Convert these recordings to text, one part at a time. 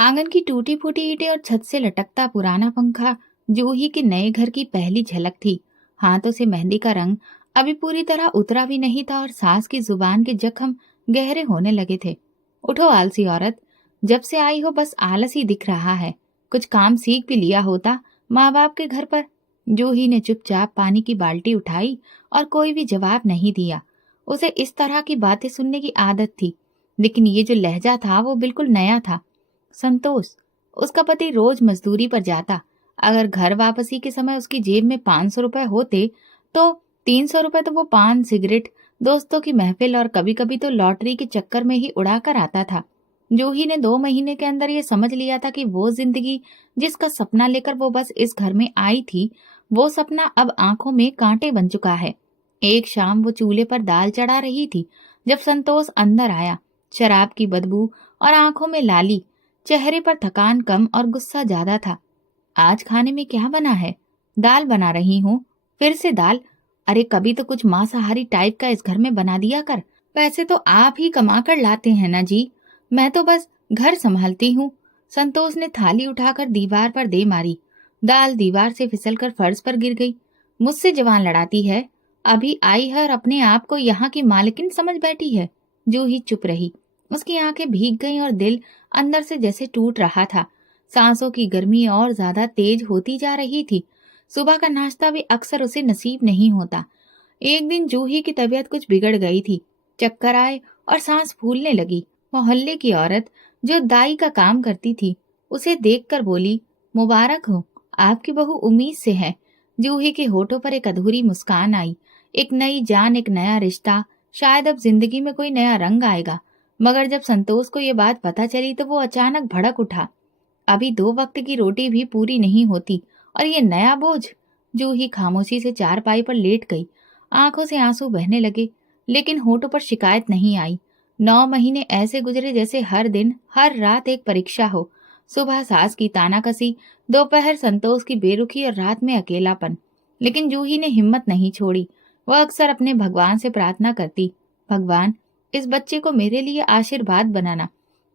आंगन की टूटी फूटी ईंटें और छत से लटकता पुराना पंखा जूही के नए घर की पहली झलक थी। हाथों से मेहंदी का रंग अभी पूरी तरह उतरा भी नहीं था और सास की जुबान के जख्म गहरे होने लगे थे। उठो आलसी औरत, जब से आई हो बस आलस ही दिख रहा है। कुछ काम सीख भी लिया होता माँ बाप के घर पर। जूही ने चुपचाप पानी की बाल्टी उठाई और कोई भी जवाब नहीं दिया। उसे इस तरह की बातें सुनने की आदत थी, लेकिन ये जो लहजा था वो बिल्कुल नया था। संतोष, उसका पति रोज मजदूरी पर जाता। अगर घर वापसी के समय उसकी जेब में 500 रुपए होते तो 300 रुपए तो वो पान, सिगरेट, दोस्तों की महफिल और कभी कभी तो लॉटरी के चक्कर में ही उड़ा कर आता था। जूही ने 2 महीने के अंदर ये समझ लिया था कि वो जिंदगी जिसका सपना लेकर वो बस इस घर में आई थी, वो सपना अब आंखों में कांटे बन चुका है। एक शाम वो चूल्हे पर दाल चढ़ा रही थी जब संतोष अंदर आया। शराब की बदबू और आंखों में लाली, चेहरे पर थकान कम और गुस्सा ज्यादा था। आज खाने में क्या बना है? दाल बना रही हूँ। फिर से दाल? अरे कभी तो कुछ मांसाहारी टाइप का इस घर में बना दिया कर। पैसे तो आप ही कमा कर लाते हैं ना जी, मैं तो बस घर संभालती हूँ। संतोष ने थाली उठाकर दीवार पर दे मारी। दाल दीवार से फिसलकर फर्श पर गिर गई। मुझसे जवान लड़ाती है? अभी आई है और अपने आप को यहाँ की मालकिन समझ बैठी है। जूही चुप रही। उसकी आंखें भीग गईं और दिल अंदर से जैसे टूट रहा था। सांसों की गर्मी और ज्यादा तेज होती जा रही थी। सुबह का नाश्ता भी अक्सर उसे नसीब नहीं होता। एक दिन जूही की तबीयत कुछ बिगड़ गई थी। चक्कर आए और सांस फूलने लगी। मोहल्ले की औरत जो दाई का काम करती थी उसे देखकर बोली, मुबारक हो, आपकी बहू उम्मीद से है। जूही के होठों पर एक अधूरी मुस्कान आई। एक नई जान, एक नया रिश्ता। शायद अब जिंदगी में कोई नया रंग आएगा। मगर जब संतोष को ये बात पता चली तो वो अचानक भड़क उठा। अभी 2 वक्त की रोटी भी पूरी नहीं होती और ये नया बोझ। जूही खामोशी से चारपाई पर लेट गई। आंखों से आंसू बहने लगे, लेकिन होठों पर शिकायत नहीं आई। 9 महीने ऐसे गुजरे जैसे हर दिन, हर रात एक परीक्षा हो। सुबह सास की तानाकसी, दोपहर संतोष की बेरुखी और रात में अकेलापन। लेकिन जूही ने हिम्मत नहीं छोड़ी। वह अक्सर अपने भगवान से प्रार्थना करती, भगवान, इस बच्चे को मेरे लिए आशीर्वाद बनाना,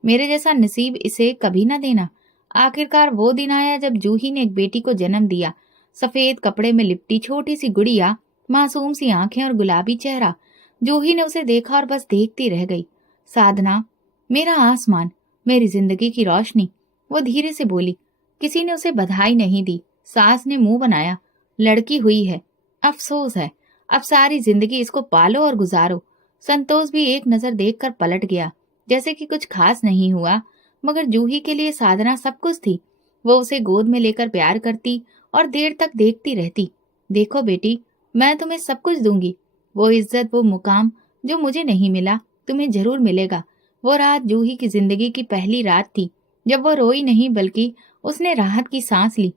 मेरे जैसा नसीब इसे कभी ना देना। आखिरकार वो दिन आया जब जूही ने एक बेटी को जन्म दिया। सफेद कपड़े में लिपटी छोटी सी गुड़िया, मासूम सी आंखें और गुलाबी चेहरा। जूही ने उसे देखा और बस देखती रह गई। साधना, मेरा आसमान, मेरी जिंदगी की रोशनी। वो धीरे से बोली। किसी ने उसे बधाई नहीं दी। सास ने मुंह बनाया। लड़की हुई है, अफसोस है, अब सारी जिंदगी इसको पालो और गुजारो। संतोष भी एक नजर देखकर पलट गया, जैसे कि कुछ खास नहीं हुआ। मगर जूही के लिए साधना सब कुछ थी। वो उसे गोद में लेकर प्यार करती और देर तक देखती रहती। देखो बेटी, मैं तुम्हें सब कुछ दूंगी। वो इज्जत, वो मुकाम जो मुझे नहीं मिला, तुम्हें जरूर मिलेगा। वो रात जूही की जिंदगी की पहली रात थी जब वो रोई नहीं, बल्कि उसने राहत की सांस ली।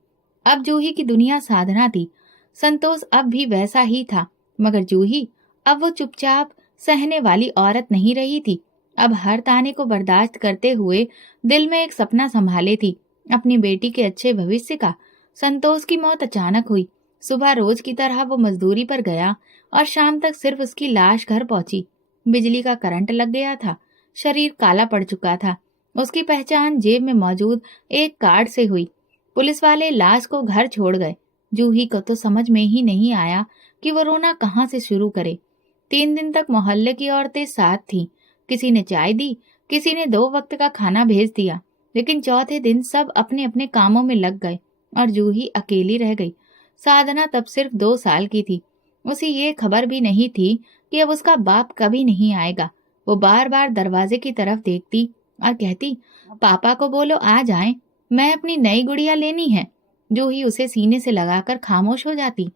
अब जूही की दुनिया साधना थी। संतोष अब भी वैसा ही था, मगर जूही, अब वो चुपचाप सहने वाली औरत नहीं रही थी। अब हर ताने को बर्दाश्त करते हुए दिल में एक सपना संभाले थी, अपनी बेटी के अच्छे भविष्य का। संतोष की मौत अचानक हुई। सुबह रोज की तरह वो मजदूरी पर गया और शाम तक सिर्फ उसकी लाश घर पहुंची। बिजली का करंट लग गया था। शरीर काला पड़ चुका था। उसकी पहचान जेब में मौजूद एक कार्ड से हुई। पुलिस वाले लाश को घर छोड़ गए। जूही को तो समझ में ही नहीं आया कि वो रोना कहाँ से शुरू करे। 3 दिन तक मोहल्ले की औरतें साथ थीं। किसी ने चाय दी, किसी ने 2 वक्त का खाना भेज दिया, लेकिन चौथे दिन सब अपने अपने कामों में लग गए और जूही अकेली रह गई। साधना तब सिर्फ 2 साल की थी। उसे ये खबर भी नहीं थी कि अब उसका बाप कभी नहीं आएगा। वो बार बार दरवाजे की तरफ देखती और कहती, पापा को बोलो आ जाएं, मैं अपनी नई गुड़िया लेनी है। जूही उसे सीने से लगाकर खामोश हो जाती।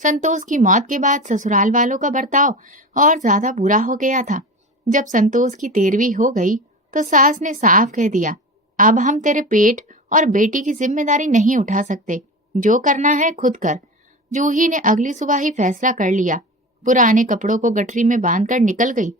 संतोष की मौत के बाद ससुराल वालों का बर्ताव और ज्यादा बुरा हो गया था। जब संतोष की 13वीं हो गई तो सास ने साफ कह दिया, अब हम तेरे पेट और बेटी की जिम्मेदारी नहीं उठा सकते, जो करना है खुद कर। जूही ने अगली सुबह ही फैसला कर लिया। पुराने कपड़ों को गठरी में बांधकर निकल गई।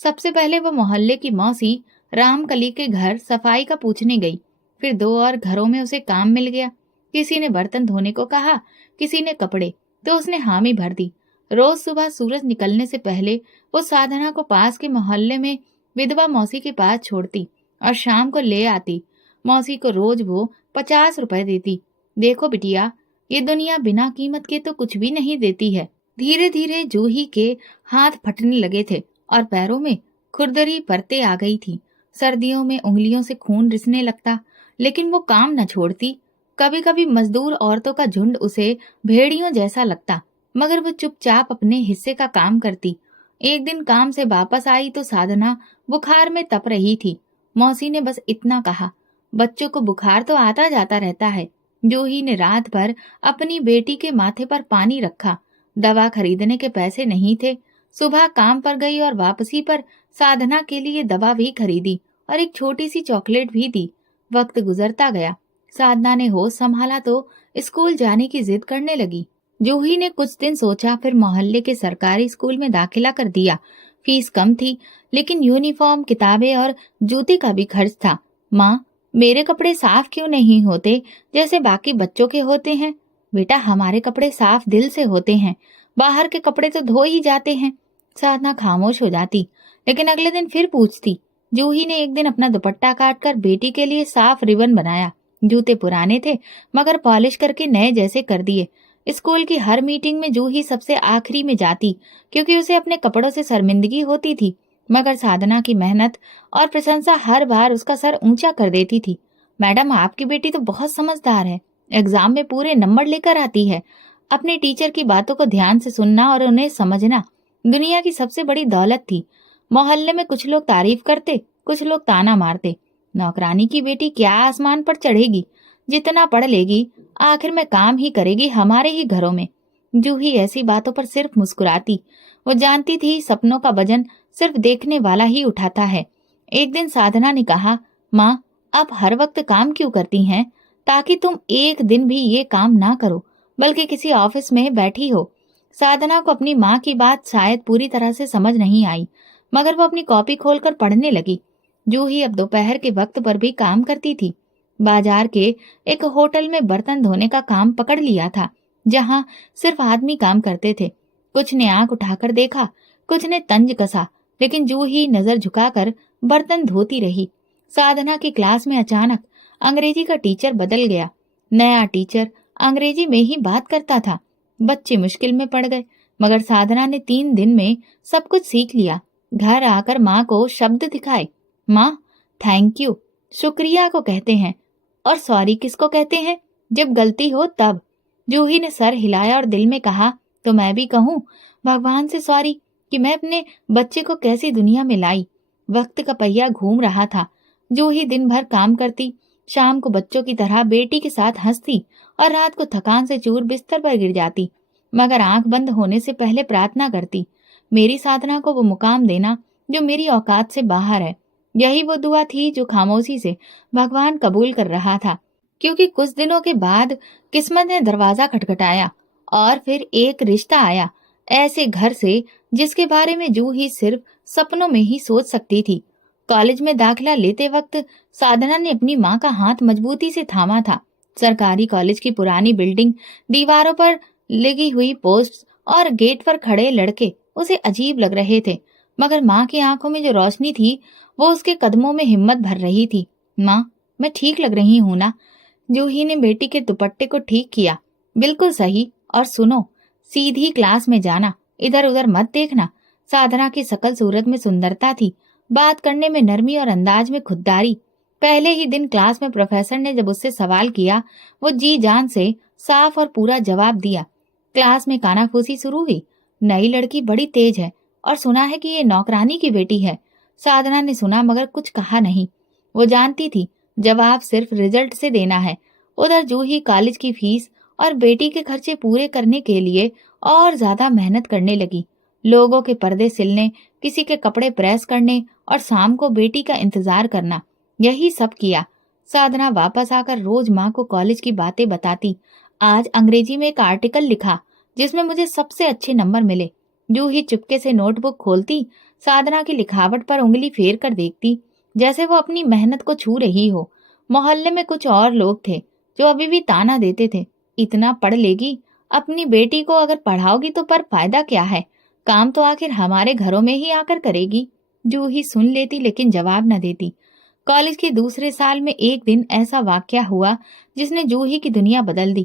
सबसे पहले वो मोहल्ले की मौसी रामकली के घर सफाई का पूछने गई। फिर 2 और घरों में उसे काम मिल गया। किसी ने बर्तन धोने को कहा, किसी ने कपड़े, तो उसने हामी भर दी। रोज सुबह सूरज निकलने से पहले वो साधना को पास के मोहल्ले में विधवा मौसी के पास छोड़ती और शाम को ले आती। मौसी को रोज वो 50 रुपए देती। देखो बिटिया, ये दुनिया बिना कीमत के तो कुछ भी नहीं देती है। धीरे धीरे जूही के हाथ फटने लगे थे और पैरों में खुरदरी परतें आ गई थी। सर्दियों में उंगलियों से खून रिसने लगता, लेकिन वो काम न छोड़ती। कभी कभी मजदूर औरतों का झुंड उसे भेड़ियों जैसा लगता, मगर वो चुपचाप अपने हिस्से का काम करती। एक दिन काम से वापस आई तो साधना बुखार में तप रही थी। मौसी ने बस इतना कहा, बच्चों को बुखार तो आता जाता रहता है। जूही ने रात भर अपनी बेटी के माथे पर पानी रखा। दवा खरीदने के पैसे नहीं थे। सुबह काम पर गई और वापसी पर साधना के लिए दवा भी खरीदी और एक छोटी सी चॉकलेट भी दी। वक्त गुजरता गया। साधना ने होश संभाला तो स्कूल जाने की जिद करने लगी। जूही ने कुछ दिन सोचा, फिर मोहल्ले के सरकारी स्कूल में दाखिला कर दिया। फीस कम थी, लेकिन यूनिफॉर्म, किताबें और जूते का भी खर्च था। माँ, मेरे कपड़े साफ क्यों नहीं होते जैसे बाकी बच्चों के होते हैं? बेटा, हमारे कपड़े साफ दिल से होते हैं, बाहर के कपड़े तो धो ही जाते हैं। साधना खामोश हो जाती, लेकिन अगले दिन फिर पूछती। जूही ने एक दिन अपना दुपट्टा काटकर बेटी के लिए साफ रिबन बनाया। जूते पुराने थे, मगर पॉलिश करके नए जैसे कर दिए। स्कूल की हर मीटिंग में जूही सबसे आखिरी में जाती, क्योंकि उसे अपने कपड़ों से शर्मिंदगी होती थी। मगर साधना की मेहनत और प्रशंसा हर बार उसका सर ऊंचा कर देती थी। मैडम, आपकी बेटी तो बहुत समझदार है, एग्जाम में पूरे नंबर लेकर आती है। अपने टीचर की बातों को ध्यान से सुनना और उन्हें समझना दुनिया की सबसे बड़ी दौलत थी। मोहल्ले में कुछ लोग तारीफ करते, कुछ लोग ताना मारते। नौकरानी की बेटी क्या आसमान पर चढ़ेगी, जितना पढ़ लेगी आखिर में काम ही करेगी हमारे ही घरों में। जूही ऐसी बातों पर सिर्फ मुस्कुराती। वो जानती थी सपनों का वजन सिर्फ देखने वाला ही उठाता है। एक दिन साधना ने कहा, माँ, आप हर वक्त काम क्यों करती हैं? ताकि तुम एक दिन भी ये काम ना करो, बल्कि किसी ऑफिस में बैठी हो। साधना को अपनी माँ की बात शायद पूरी तरह से समझ नहीं आई, मगर वो अपनी कॉपी खोलकर पढ़ने लगी। जूही अब दोपहर के वक्त पर भी काम करती थी। बाजार के एक होटल में बर्तन धोने का काम पकड़ लिया था, जहां सिर्फ आदमी काम करते थे। कुछ ने आंख उठाकर देखा, कुछ ने तंज कसा, लेकिन जूही नजर झुकाकर बर्तन धोती रही। साधना की क्लास में अचानक अंग्रेजी का टीचर बदल गया। नया टीचर अंग्रेजी में ही बात करता था। बच्चे मुश्किल में पड़ गए, मगर साधना ने 3 दिन में सब कुछ सीख लिया। घर आकर माँ को शब्द दिखाए। माँ, थैंक यू शुक्रिया को कहते हैं, और सॉरी किसको कहते हैं? जब गलती हो तब। जूही ने सर हिलाया और दिल में कहा, तो मैं भी कहूँ भगवान से सॉरी कि मैं अपने बच्चे को कैसी दुनिया में लाई। वक्त का पहिया घूम रहा था। जूही दिन भर काम करती, शाम को बच्चों की तरह बेटी के साथ हंसती और रात को थकान से चूर बिस्तर पर गिर जाती, मगर आंख बंद होने से पहले प्रार्थना करती, मेरी साधना को वो मुकाम देना जो मेरी औकात से बाहर है। यही वो दुआ थी जो खामोशी से भगवान कबूल कर रहा था। क्योंकि कुछ दिनों के बाद किस्मत ने दरवाजा खटखटाया और फिर एक रिश्ता आया, ऐसे घर से जिसके बारे में जूही सिर्फ सपनों में ही सोच सकती थी। कॉलेज में दाखिला लेते वक्त साधना ने अपनी माँ का हाथ मजबूती से थामा था। सरकारी कॉलेज की पुरानी बिल्डिंग, दीवारों पर लगी हुई पोस्ट्स और गेट पर खड़े लड़के उसे अजीब लग रहे थे, मगर माँ की आंखों में जो रोशनी थी वो उसके कदमों में हिम्मत भर रही थी। माँ, मैं ठीक लग रही हूँ ना? जूही ने बेटी के दुपट्टे को ठीक किया। बिल्कुल सही, और सुनो, सीधी क्लास में जाना, इधर उधर मत देखना। साधना की सकल सूरत में सुंदरता थी, बात करने में नरमी और अंदाज में खुददारी। पहले ही दिन क्लास में प्रोफेसर ने जब उससे सवाल किया, वो जी जान से साफ और पूरा जवाब दिया। क्लास में कानाफूसी शुरू हुई। नई लड़की बड़ी तेज है और सुना है कि ये नौकरानी की बेटी है। साधना ने सुना मगर कुछ कहा नहीं। वो जानती थी जवाब सिर्फ रिजल्ट से देना है। उधर जूही कॉलेज की फीस और बेटी के खर्चे पूरे करने के लिए और ज्यादा मेहनत करने लगी। लोगों के पर्दे सिलने, किसी के कपड़े प्रेस करने और शाम को बेटी का इंतजार करना, यही सब किया। साधना वापस आकर रोज माँ को कॉलेज की बातें बताती। आज अंग्रेजी में एक आर्टिकल लिखा जिसमें मुझे सबसे अच्छे नंबर मिले। जूही चुपके से नोटबुक खोलती, साधना की लिखावट पर उंगली फेर कर देखती, जैसे वो अपनी मेहनत को छू रही हो। मोहल्ले में कुछ और लोग थे जो अभी भी ताना देते थे, इतना पढ़ लेगी, अपनी बेटी को अगर पढ़ाओगी तो पर फायदा क्या है, काम तो आखिर हमारे घरों में ही आकर करेगी। जूही सुन लेती लेकिन जवाब न देती। कॉलेज के दूसरे साल में एक दिन ऐसा वाकया हुआ जिसने जूही की दुनिया बदल दी।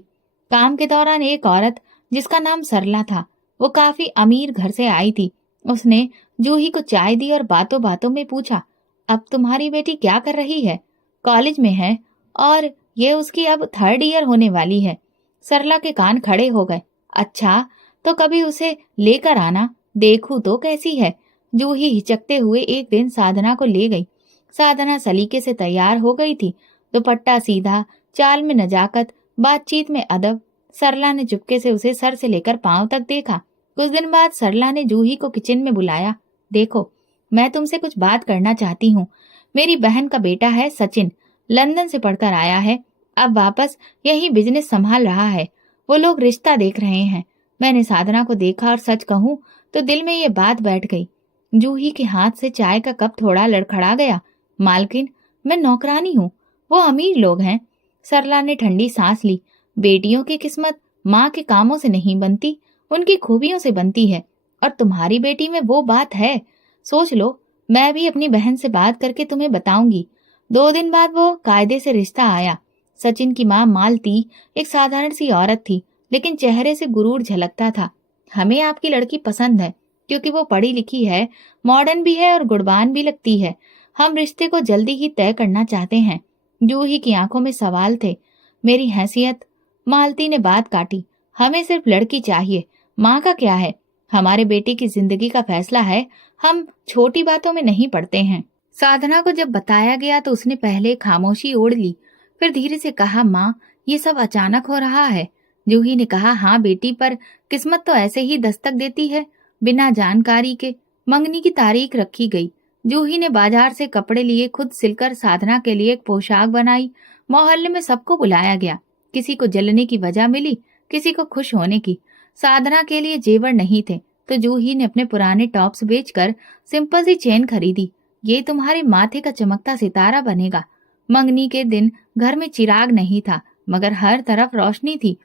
काम के दौरान एक औरत जिसका नाम सरला था, वो काफी अमीर घर से आई थी। उसने जूही को चाय दी और बातों बातों में पूछा, अब तुम्हारी बेटी क्या कर रही है? कॉलेज में है और ये उसकी अब 3rd ईयर होने वाली है। सरला के कान खड़े हो गए। अच्छा, तो कभी उसे लेकर आना, देखूं तो कैसी है। जूही हिचकते हुए एक दिन साधना को ले गई। साधना सलीके से तैयार हो गई थी, दुपट्टा सीधा, चाल में नजाकत, बातचीत में अदब। सरला ने चुपके से उसे सर से लेकर पांव तक देखा। कुछ दिन बाद सरला ने जूही को किचन में बुलाया। देखो, मैं तुमसे कुछ बात करना चाहती हूँ। मेरी बहन का बेटा है सचिन, लंदन से पढ़कर आया है, अब वापस यही बिजनेस संभाल रहा है। वो लोग रिश्ता देख रहे हैं। मैंने साधना को देखा और सच कहूँ तो दिल में ये बात बैठ गई। जूही के हाथ से चाय का कप थोड़ा लड़खड़ा गया। मालकिन, मैं नौकरानी हूँ, वो अमीर लोग हैं। सरला ने ठंडी सांस ली। बेटियों की किस्मत माँ के कामों से नहीं बनती, उनकी खूबियों से बनती है। और तुम्हारी बेटी में वो बात है। सोच लो, मैं भी अपनी बहन से बात करके तुम्हें बताऊंगी। 2 दिन बाद वो कायदे से रिश्ता आया। सचिन की माँ मालती एक साधारण सी औरत थी, लेकिन चेहरे से गुरूर झलकता था। हमें आपकी लड़की पसंद है, क्योंकि वो पढ़ी लिखी है, मॉडर्न भी है और गुणवान भी लगती है। हम रिश्ते को जल्दी ही तय करना चाहते हैं। जूही की आंखों में सवाल थे। मेरी हैसियत? मालती ने बात काटी। हमें सिर्फ लड़की चाहिए, माँ का क्या है? हमारे बेटे की जिंदगी का फैसला है, हम छोटी बातों में नहीं पड़ते हैं। साधना को जब बताया गया तो उसने पहले खामोशी ओढ़ ली, फिर धीरे से कहा, माँ, ये सब अचानक हो रहा है। जूही ने कहा, हाँ बेटी, पर किस्मत तो ऐसे ही दस्तक देती है, बिना जानकारी के। मंगनी की तारीख रखी गई। जूही ने बाजार से कपड़े लिए, खुद सिलकर साधना के लिए एक पोशाक बनाई। मोहल्ले में सबको बुलाया गया। किसी को जलने की वजह मिली, किसी को खुश होने की। साधना के लिए जेवर नहीं थे, तो जूही ने अपने पुराने टॉप्स बेचकर सिंपल सी चेन खरीदी। ये तुम्हारे माथे का चमकता सितारा बनेगा। मंगनी के दिन घर में चिराग नहीं था, मगर हर तरफ रोशनी थी।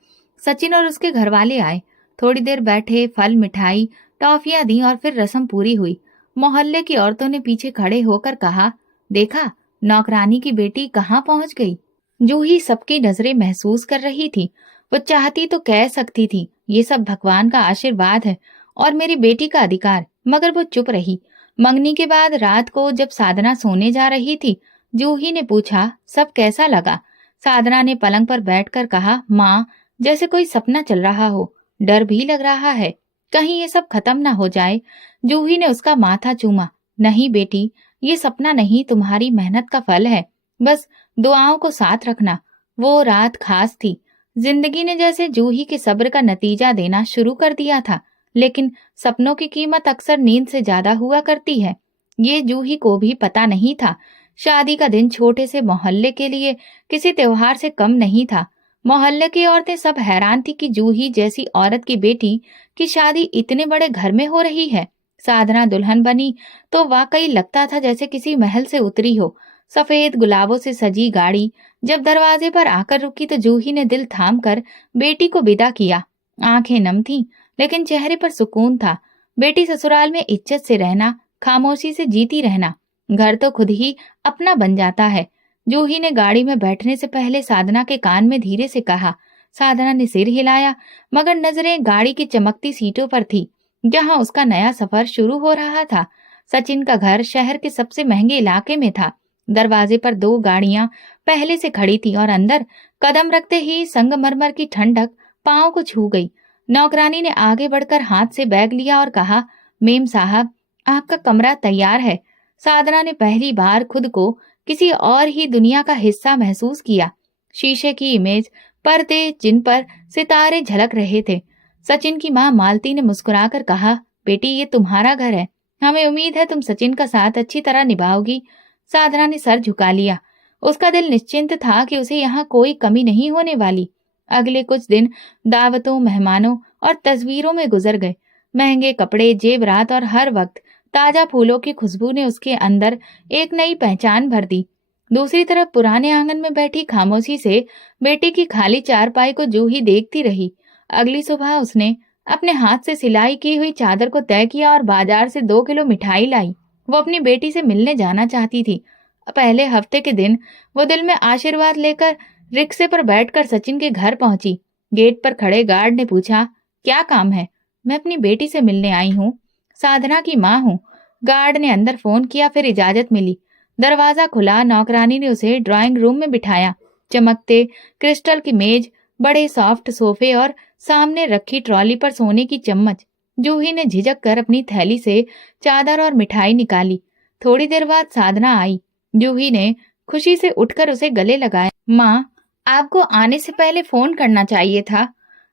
सचिन और उसके घरवाले आए। थोड़ी देर बैठे, फल, मिठाई, टॉफियां दी और फिर रस्म पूरी हुई। मोहल्ले की औरतों ने पीछे खड़े होकर कहा, देखा, नौकरानी की बेटी कहाँ पहुंच गई। जूही सबकी नजरें महसूस कर रही थी। वो चाहती तो कह सकती थी, ये सब भगवान का आशीर्वाद है और मेरी बेटी का अधिकार, मगर वो चुप रही। मंगनी के बाद रात को जब साधना सोने जा रही थी, जूही ने पूछा, सब कैसा लगा? साधना ने पलंग पर बैठकर कहा, माँ, जैसे कोई सपना चल रहा हो, डर भी लग रहा है, कहीं ये सब खत्म ना हो जाए। जूही ने उसका माथा चूमा। नहीं बेटी, ये सपना नहीं, तुम्हारी मेहनत का फल है। बस दुआओं को साथ रखना। वो रात खास थी। जिंदगी ने जैसे जूही के सब्र का नतीजा देना शुरू कर दिया था, लेकिन सपनों की कीमत अक्सर नींद से ज्यादा हुआ करती है। ये जूही को भी पता नहीं था। शादी का दिन छोटे से मोहल्ले के लिए किसी त्योहार से कम नहीं था। मोहल्ले की औरतें सब हैरान थी कि जूही जैसी औरत की बेटी की शादी इतने बड़े घर में हो रही है। साधना दुल्हन बनी तो वाकई लगता था जैसे किसी महल से उतरी हो। सफेद गुलाबों से सजी गाड़ी जब दरवाजे पर आकर रुकी तो जूही ने दिल थाम कर बेटी को विदा किया। आंखें नम थीं, लेकिन चेहरे पर सुकून था। बेटी ससुराल में इज्जत से रहना, खामोशी से जीती रहना, घर तो खुद ही अपना बन जाता है। जूही ने गाड़ी में बैठने से पहले साधना के कान में धीरे से कहा। साधना ने सिर हिलाया, मगर नजरें गाड़ी की चमकती सीटों पर थी, जहां उसका नया सफर शुरू हो रहा था। सचिन का घर शहर के सबसे महंगे इलाके में था। दरवाजे पर 2 गाड़ियां पहले से खड़ी थी और अंदर कदम रखते ही संगमरमर की ठंडक पांव को छू गई। नौकरानी ने आगे बढ़कर हाथ से बैग लिया और कहा, मेम साहब, आपका कमरा तैयार है। साधना ने पहली बार खुद को किसी और ही दुनिया का हिस्सा महसूस किया। शीशे की इमेज, पर्दे जिन पर सितारे झलक रहे थे। सचिन की माँ मालती ने मुस्कुराकर कहा, बेटी, ये तुम्हारा घर है, हमें उम्मीद है तुम सचिन का साथ अच्छी तरह निभाओगी। साधना ने सर झुका लिया। उसका दिल निश्चिंत था कि उसे यहाँ कोई कमी नहीं होने वाली। अगले कुछ दिन दावतों, मेहमानों और तस्वीरों में गुजर गए। महंगे कपड़े, जेवरात और हर वक्त ताजा फूलों की खुशबू ने उसके अंदर एक नई पहचान भर दी। दूसरी तरफ पुराने आंगन में बैठी खामोशी से बेटी की खाली चारपाई को जूही देखती रही। अगली सुबह उसने अपने हाथ से सिलाई की हुई चादर को तय किया और बाजार से 2 किलो मिठाई लाई। वो अपनी बेटी से मिलने जाना चाहती थी। पहले हफ्ते के दिन वो दिल में आशीर्वाद लेकर रिक्शे पर बैठकर सचिन के घर पहुंची। गेट पर खड़े गार्ड ने पूछा, क्या काम है? मैं अपनी बेटी से मिलने आई हूँ, साधना की माँ हूँ। गार्ड ने अंदर फोन किया, फिर इजाजत मिली। दरवाजा खुला, नौकरानी ने उसे ड्राइंग रूम में बिठाया। चमकते क्रिस्टल की मेज, बड़े सॉफ्ट सोफे और सामने रखी ट्रॉली पर सोने की चम्मच। जूही ने झिझक कर अपनी थैली से चादर और मिठाई निकाली। थोड़ी देर बाद साधना आई। जूही ने खुशी से उठकर उसे गले लगाया। माँ, आपको आने से पहले फोन करना चाहिए था।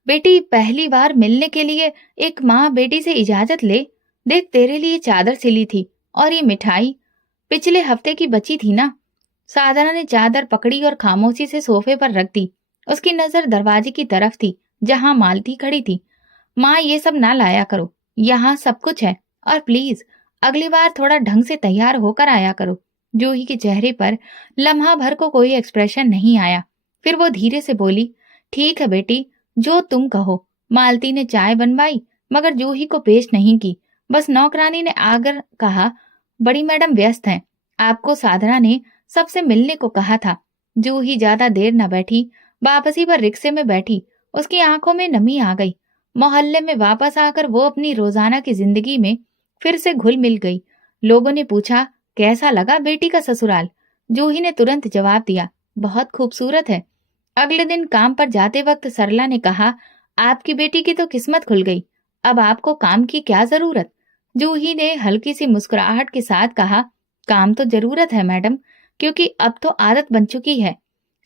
बेटी, पहली बार मिलने के लिए एक माँ बेटी से इजाजत ले। देख, तेरे लिए चादर सिली थी और ये मिठाई पिछले हफ्ते की बची थी ना। साधना ने चादर पकड़ी और खामोशी से सोफे पर रख दी। उसकी नजर दरवाजे की तरफ थी, जहां मालती खड़ी थी। माँ, ये सब ना लाया करो, यहाँ सब कुछ है। और प्लीज अगली बार थोड़ा ढंग से तैयार होकर आया करो। जूही के चेहरे पर लम्हा भर को कोई एक्सप्रेशन नहीं आया। फिर वो धीरे से बोली, ठीक है बेटी, जो तुम कहो। मालती ने चाय बनवाई, मगर जूही को पेश नहीं की। बस नौकरानी ने आकर कहा, बड़ी मैडम व्यस्त हैं, आपको साधना ने सबसे मिलने को कहा था। जूही ज्यादा देर न बैठी, वापसी पर रिक्शे में बैठी। उसकी आंखों में नमी आ गई। मोहल्ले में वापस आकर वो अपनी रोजाना की जिंदगी में फिर से घुल मिल गई। लोगों ने पूछा, कैसा लगा बेटी का ससुराल? जूही ने तुरंत जवाब दिया, बहुत खूबसूरत है। अगले दिन काम पर जाते वक्त सरला ने कहा, आपकी बेटी की तो किस्मत खुल गई, अब आपको काम की क्या जरूरत? जूही ने हल्की सी मुस्कुराहट के साथ कहा, काम तो जरूरत है मैडम, क्योंकि अब तो आदत बन चुकी है।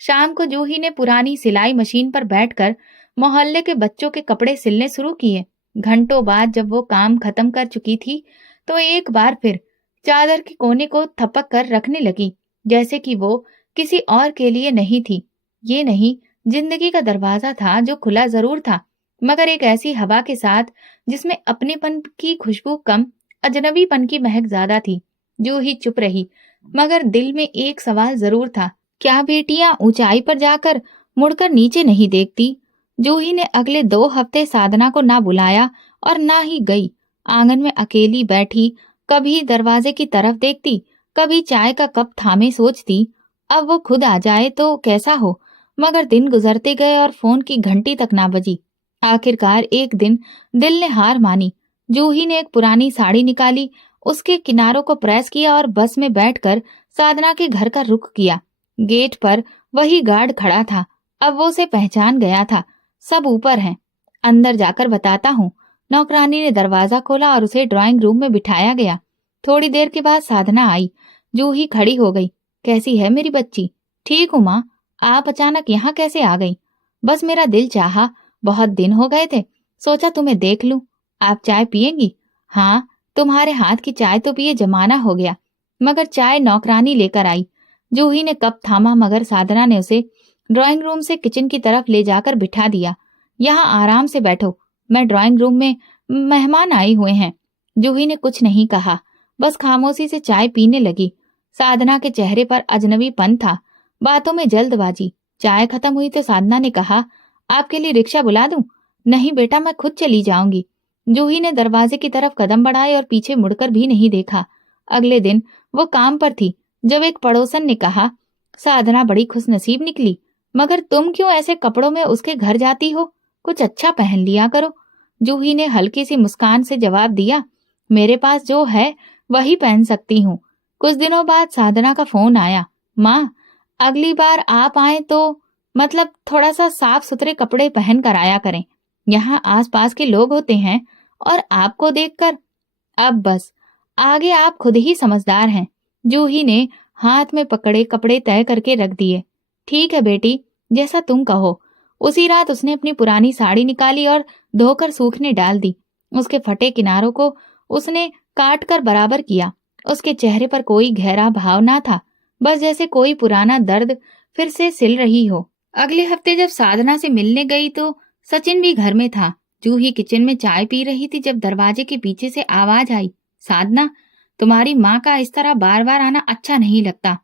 शाम को जूही ने पुरानी सिलाई मशीन पर बैठकर मोहल्ले के बच्चों के कपड़े सिलने शुरू किए। घंटों बाद जब वो काम खत्म कर चुकी थी, तो एक बार फिर चादर के कोने को थपक कर रखने लगी, जैसे कि वो किसी और के लिए नहीं थी। ये नहीं, जिंदगी का दरवाजा था जो खुला जरूर था, मगर एक ऐसी हवा के साथ जिसमें अपनेपन की खुशबू कम, अजनबीपन की महक ज्यादा थी। जूही चुप रही, मगर दिल में एक सवाल जरूर था, क्या बेटियां ऊंचाई पर जाकर मुड़कर नीचे नहीं देखती? जूही ने अगले 2 हफ्ते साधना को ना बुलाया और ना ही गई। आंगन में अकेली बैठी, कभी दरवाजे की तरफ देखती, कभी चाय का कप थामे सोचती, अब वो खुद आ जाए तो कैसा हो। मगर दिन गुजरते गए और फोन की घंटी तक ना बजी। आखिरकार एक दिन दिल ने हार मानी। जूही ने एक पुरानी साड़ी निकाली, उसके किनारों को प्रेस किया और बस में बैठकर साधना के घर का रुख किया। गेट पर वही गार्ड खड़ा था। अब वो उसे पहचान गया था। सब ऊपर हैं, अंदर जाकर बताता हूँ। नौकरानी ने दरवाजा खोला और उसे ड्राइंग रूम में बिठाया गया। थोड़ी देर के बाद साधना आई। जूही खड़ी हो गई। कैसी है मेरी बच्ची? ठीक हूँ माँ। आप अचानक यहाँ कैसे आ गई? बस मेरा दिल चाहा, बहुत दिन हो गए थे, सोचा तुम्हें देख लूं। आप चाय पिएंगी? हाँ, तुम्हारे हाथ की चाय तो पिए जमाना हो गया। मगर चाय नौकरानी लेकर आई। जूही ने कप थामा, मगर साधना ने उसे ड्राइंग रूम से किचन की तरफ ले जाकर बिठा दिया। यहाँ आराम से बैठो, मैं ड्राइंग रूम में मेहमान आए हुए हैं। जूही ने कुछ नहीं कहा, बस खामोशी से चाय पीने लगी। साधना के चेहरे पर अजनबीपन था, बातों में जल्दबाजी। चाय खत्म हुई तो साधना ने कहा, आपके लिए रिक्शा बुला दूं? नहीं बेटा, मैं खुद चली जाऊंगी। जूही ने दरवाजे की तरफ कदम बढ़ाए और पीछे मुड़कर भी नहीं देखा। अगले दिन वो काम पर थी जब एक पड़ोसन ने कहा, साधना बड़ी खुशनसीब निकली, मगर तुम क्यों ऐसे कपड़ों में उसके घर जाती हो? कुछ अच्छा पहन लिया करो। जूही ने हल्की सी मुस्कान से जवाब दिया, मेरे पास जो है वही पहन सकती हूँ। कुछ दिनों बाद साधना का फोन आया, माँ, अगली बार आप आए तो मतलब थोड़ा सा साफ सुथरे कपड़े पहन कर आया करें, यहाँ आसपास के लोग होते हैं और आपको देखकर। अब बस, आगे आप खुद ही समझदार हैं। जूही ने हाथ में पकड़े कपड़े तय करके रख दिए। ठीक है बेटी, जैसा तुम कहो। उसी रात उसने अपनी पुरानी साड़ी निकाली और धोकर सूखने डाल दी। उसके फटे किनारों को उसने काट कर बराबर किया। उसके चेहरे पर कोई गहरा भाव ना था, बस जैसे कोई पुराना दर्द फिर से सिल रही हो। अगले हफ्ते जब साधना से मिलने गई तो सचिन भी घर में था। जूही किचन में चाय पी रही थी जब दरवाजे के पीछे से आवाज आई, साधना, तुम्हारी माँ का इस तरह बार बार आना अच्छा नहीं लगता।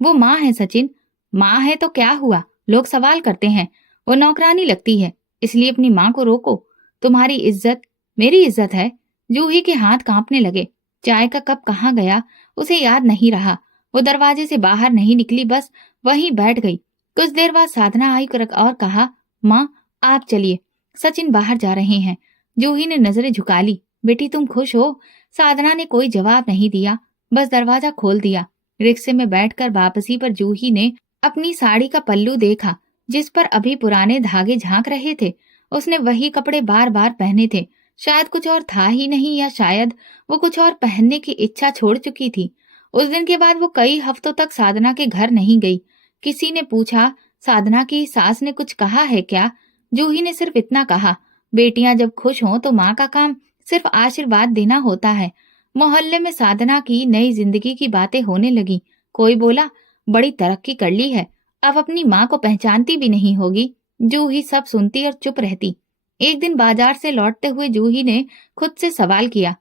वो माँ है सचिन। माँ है तो क्या हुआ, लोग सवाल करते हैं। वो नौकरानी लगती है, इसलिए अपनी माँ को रोको। तुम्हारी इज्जत मेरी इज्जत है। जूही के हाथ कांपने लगे। चाय का कप कहाँ गया उसे याद नहीं रहा। वो दरवाजे से बाहर नहीं निकली, बस वहीं बैठ गई। कुछ देर बाद साधना आई और कहा, माँ आप चलिए, सचिन बाहर जा रहे हैं। जूही ने नजरें झुका ली। बेटी तुम खुश हो? साधना ने कोई जवाब नहीं दिया, बस दरवाजा खोल दिया। रिक्शे में बैठकर वापसी पर जूही ने अपनी साड़ी का पल्लू देखा, जिस पर अभी पुराने धागे झांक रहे थे। उसने वही कपड़े बार बार पहने थे। शायद कुछ और था ही नहीं, या शायद वो कुछ और पहनने की इच्छा छोड़ चुकी थी। उस दिन के बाद वो कई हफ्तों तक साधना के घर नहीं गई। किसी ने पूछा, साधना की सास ने कुछ कहा है क्या? जूही ने सिर्फ इतना कहा, बेटियां जब खुश हों तो माँ का काम सिर्फ आशीर्वाद देना होता है। मोहल्ले में साधना की नई जिंदगी की बातें होने लगी। कोई बोला, बड़ी तरक्की कर ली है, अब अपनी माँ को पहचानती भी नहीं होगी। जूही सब सुनती और चुप रहती। एक दिन बाजार से लौटते हुए जूही ने खुद से सवाल किया,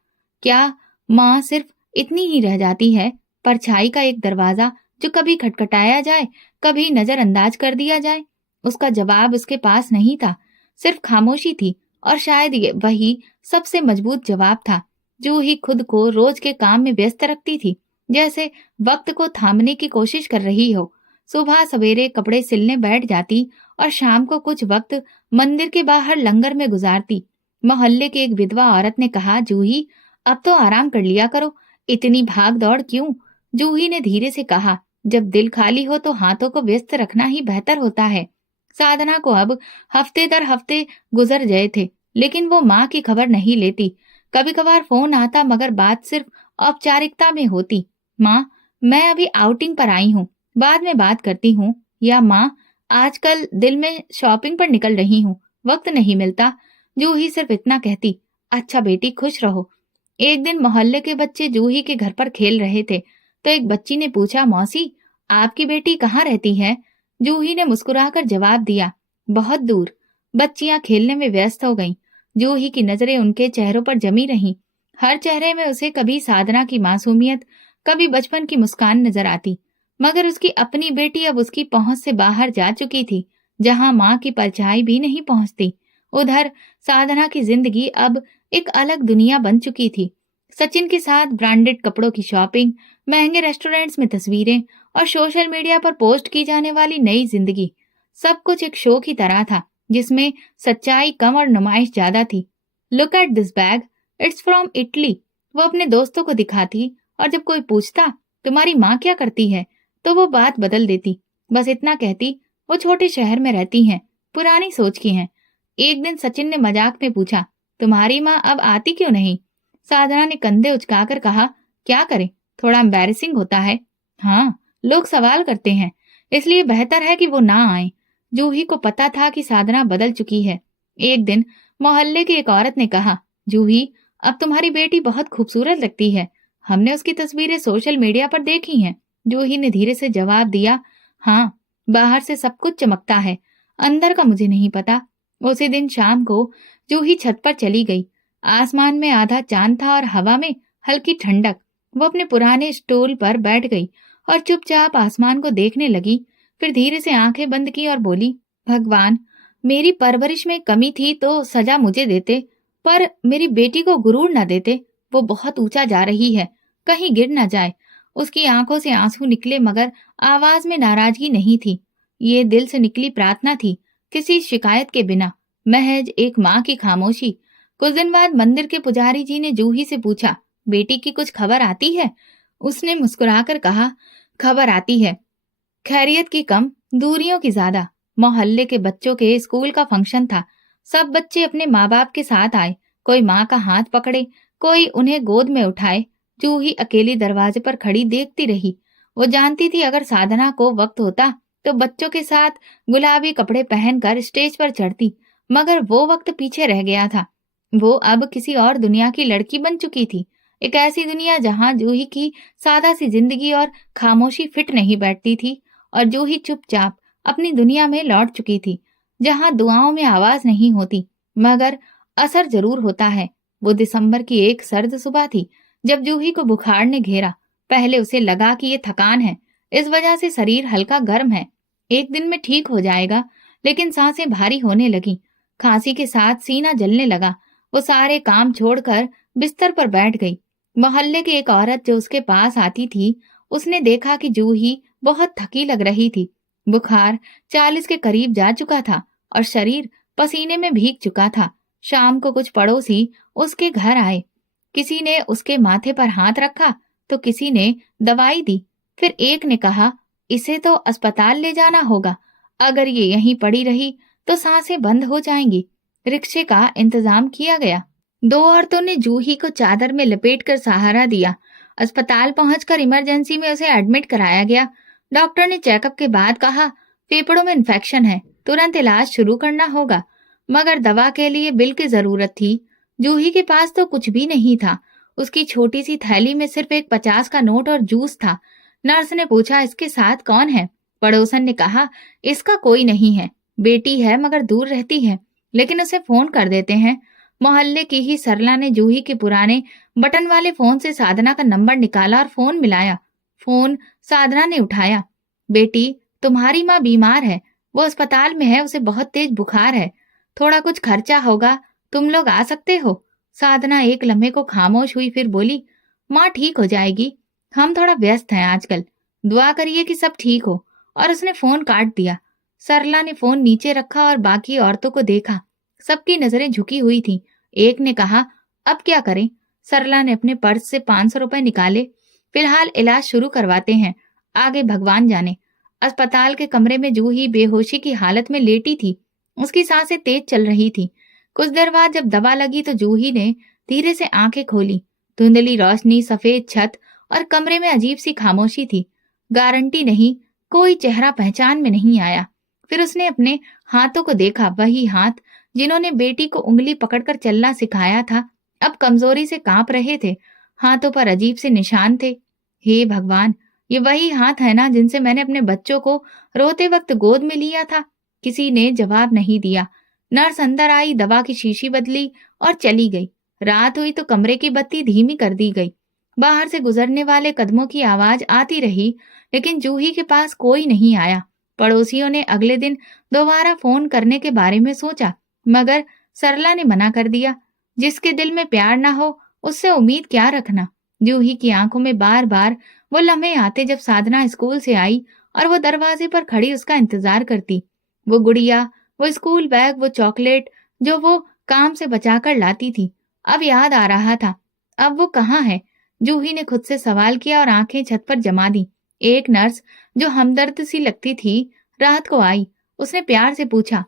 क्या माँ सिर्फ इतनी ही रह जाती है, परछाई का एक दरवाजा जो कभी खटखटाया जाए, कभी नजरअंदाज कर दिया जाए? उसका जवाब उसके पास नहीं था, सिर्फ खामोशी थी। और शायद ये वही सबसे मजबूत जवाब था। जूही खुद को रोज के काम में व्यस्त रखती थी, जैसे वक्त को थामने की कोशिश कर रही हो। सुबह सवेरे कपड़े सिलने बैठ जाती और शाम को कुछ वक्त मंदिर के बाहर लंगर में गुजारती। मोहल्ले की एक विधवा औरत ने कहा, जूही अब तो आराम कर लिया करो, इतनी भाग दौड़ क्यों? जूही ने धीरे से कहा, जब दिल खाली हो तो हाथों को व्यस्त रखना ही बेहतर होता है। साधना को अब हफ्ते दर हफ्ते गुजर गए थे, लेकिन वो माँ की खबर नहीं लेती। कभी कभार फोन आता, मगर बात सिर्फ औपचारिकता में होती। माँ मैं अभी आउटिंग पर आई हूँ, बाद में बात करती हूँ। या माँ आजकल दिल में शॉपिंग पर निकल रही हूँ, वक्त नहीं मिलता। जूही सिर्फ इतना कहती, अच्छा बेटी खुश रहो। एक दिन मोहल्ले के बच्चे जूही के घर पर खेल रहे थे, तो एक बच्ची ने पूछा, मौसी आपकी बेटी कहाँ रहती है? जूही ने मुस्कुराकर जवाब दिया, बहुत दूर। बच्चियां खेलने में व्यस्त हो गईं। जूही की नजरें उनके चेहरों पर जमी रहीं। हर चेहरे में उसे कभी साधना की मासूमियत, कभी बचपन की मुस्कान नजर आती। मगर उसकी अपनी बेटी अब उसकी पहुंच से बाहर जा चुकी थी, जहां माँ की परछाई भी नहीं पहुंचती। उधर साधना की जिंदगी अब एक अलग दुनिया बन चुकी थी। सचिन के साथ ब्रांडेड कपड़ों की शॉपिंग, महंगे रेस्टोरेंट्स में तस्वीरें और सोशल मीडिया पर पोस्ट की जाने वाली नई जिंदगी, सब कुछ एक शो की तरह था, जिसमें सच्चाई कम और नुमाइश ज्यादा थी। Look at this bag, it's from Italy, वो अपने दोस्तों को दिखाती। और जब कोई पूछता, तुम्हारी माँ क्या करती है, तो वो बात बदल देती। बस इतना कहती, वो छोटे शहर में रहती हैं, पुरानी सोच की हैं। एक दिन सचिन ने मजाक में पूछा, तुम्हारी माँ अब आती क्यों नहीं? साधना ने कंधे उचकाकर कहा, क्या करें, थोड़ा एम्बैरेसिंग होता है। हाँ, लोग सवाल करते हैं, इसलिए बेहतर है कि वो ना आए। जूही को पता था कि साधना बदल चुकी है। एक दिन मोहल्ले की एक औरत ने कहा, जूही अब तुम्हारी बेटी बहुत खूबसूरत लगती है, हमने उसकी तस्वीरें सोशल मीडिया पर देखी हैं। जूही ने धीरे से जवाब दिया, हाँ, बाहर से सब कुछ चमकता है, अंदर का मुझे नहीं पता। उसी दिन शाम को जूही छत पर चली गई। आसमान में आधा चांद था और हवा में हल्की ठंडक। वो अपने पुराने स्टूल पर बैठ गई और चुपचाप आसमान को देखने लगी। फिर धीरे से आंखें बंद की और बोली, भगवान, मेरी परवरिश में कमी थी तो सजा मुझे देते, पर मेरी बेटी को गुरूर न देते। वो बहुत ऊंचा जा रही है, कहीं गिर न जाए। उसकी आंखों से आंसू निकले, मगर आवाज में नाराजगी नहीं थी। ये दिल से निकली प्रार्थना थी, किसी शिकायत के बिना, महज एक माँ की खामोशी। कुछ दिन बाद मंदिर के पुजारी जी ने जूही से पूछा, बेटी की कुछ खबर आती है? उसने मुस्कुराकर कहा, खबर आती है, खैरियत की कम, दूरियों की ज्यादा। मोहल्ले के बच्चों के स्कूल का फंक्शन था। सब बच्चे अपने माँ बाप के साथ आए। कोई माँ का हाथ पकड़े, कोई उन्हें गोद में उठाए। जूही अकेली दरवाजे पर खड़ी देखती रही। वो जानती थी, अगर साधना को वक्त होता तो बच्चों के साथ गुलाबी कपड़े पहनकर स्टेज पर चढ़ती, मगर वो वक्त पीछे रह गया था। वो अब किसी और दुनिया की लड़की बन चुकी थी, एक ऐसी दुनिया जहां जूही की सादा सी जिंदगी और खामोशी फिट नहीं बैठती थी। और जूही चुपचाप अपनी दुनिया में लौट चुकी थी, जहां दुआओं में आवाज नहीं होती, मगर असर जरूर होता है। वो दिसंबर की एक सर्द सुबह थी, जब जूही को बुखार ने घेरा। पहले उसे लगा कि ये थकान है, इस वजह से शरीर हल्का गर्म है, एक दिन में ठीक हो जाएगा। लेकिन सांसें भारी होने लगी, खांसी के साथ सीना जलने लगा। वो सारे काम छोड़कर बिस्तर पर बैठ गई। मोहल्ले की एक औरत जो उसके पास आती थी, उसने देखा कि जूही बहुत थकी लग रही थी। बुखार 40 के करीब जा चुका था और शरीर पसीने में भीग चुका था। शाम को कुछ पड़ोसी उसके घर आए। किसी ने उसके माथे पर हाथ रखा तो किसी ने दवाई दी। फिर एक ने कहा, इसे तो अस्पताल ले जाना होगा, अगर ये यहीं पड़ी रही तो सांसें बंद हो जाएंगी। रिक्शे का इंतजाम किया गया। दो औरतों ने जूही को चादर में लपेटकर सहारा दिया। अस्पताल पहुंचकर इमरजेंसी में उसे एडमिट कराया गया। डॉक्टर ने चेकअप के बाद कहा, फेफड़ों में इन्फेक्शन है, तुरंत इलाज शुरू करना होगा। मगर दवा के लिए बिल की जरूरत थी। जूही के पास तो कुछ भी नहीं था। उसकी छोटी सी थैली में सिर्फ एक 50 का नोट और जूस था। नर्स ने पूछा, इसके साथ कौन है? पड़ोसन ने कहा, इसका कोई नहीं है, बेटी है मगर दूर रहती है, लेकिन उसे फोन कर देते हैं। मोहल्ले की ही सरला ने जूही के पुराने बटन वाले फोन से साधना का नंबर निकाला और फोन मिलाया। फोन साधना ने उठाया। बेटी, तुम्हारी माँ बीमार है, वो अस्पताल में है, उसे बहुत तेज बुखार है, थोड़ा कुछ खर्चा होगा, तुम लोग आ सकते हो? साधना एक लम्हे को खामोश हुई, फिर बोली, माँ ठीक हो जाएगी, हम थोड़ा व्यस्त हैं आजकल, दुआ करिए कि सब ठीक हो। और उसने फोन काट दिया। सरला ने फोन नीचे रखा और बाकी औरतों को देखा। सबकी नजरें झुकी हुई थीं। एक ने कहा, अब क्या करें? सरला ने अपने पर्स से 500 रुपए निकाले। फिलहाल इलाज शुरू करवाते हैं, आगे भगवान जाने। अस्पताल के कमरे में जूही बेहोशी की हालत में लेटी थी। उसकी सांसें तेज चल रही थी। कुछ देर बाद जब दवा लगी तो जूही ने धीरे से आंखें खोली। धुंधली रोशनी, सफेद छत और कमरे में अजीब सी खामोशी थी। गारंटी नहीं, कोई चेहरा पहचान में नहीं आया। फिर उसने अपने हाथों को देखा, वही हाथ जिन्होंने बेटी को उंगली पकड़कर चलना सिखाया था, अब कमजोरी से कांप रहे थे। हाथों पर अजीब से निशान थे। हे भगवान, ये वही हाथ है ना जिनसे मैंने अपने बच्चों को रोते वक्त गोद में लिया था? किसी ने जवाब नहीं दिया। नर्स अंदर आई, दवा की शीशी बदली और चली गई। रात हुई तो कमरे की बत्ती धीमी कर दी गई। बाहर से गुजरने वाले कदमों की आवाज आती रही, लेकिन जूही के पास कोई नहीं आया। पड़ोसियों ने अगले दिन दोबारा फोन करने के बारे में सोचा, मगर सरला ने मना कर दिया। जिसके दिल में प्यार ना हो, उससे उम्मीद क्या रखना? जूही की आंखों में बार बार वो लम्हे आते जब साधना स्कूल से आई और वो दरवाजे पर खड़ी उसका इंतजार करती। वो गुड़िया, वो स्कूल बैग, वो चॉकलेट जो वो काम से बचाकर लाती थी, अब याद आ रहा था। अब वो कहाँ है? जूही ने खुद से सवाल किया और आंखें छत पर जमा दी। एक नर्स जो हमदर्द सी लगती थी रात को आई। उसने प्यार से पूछा,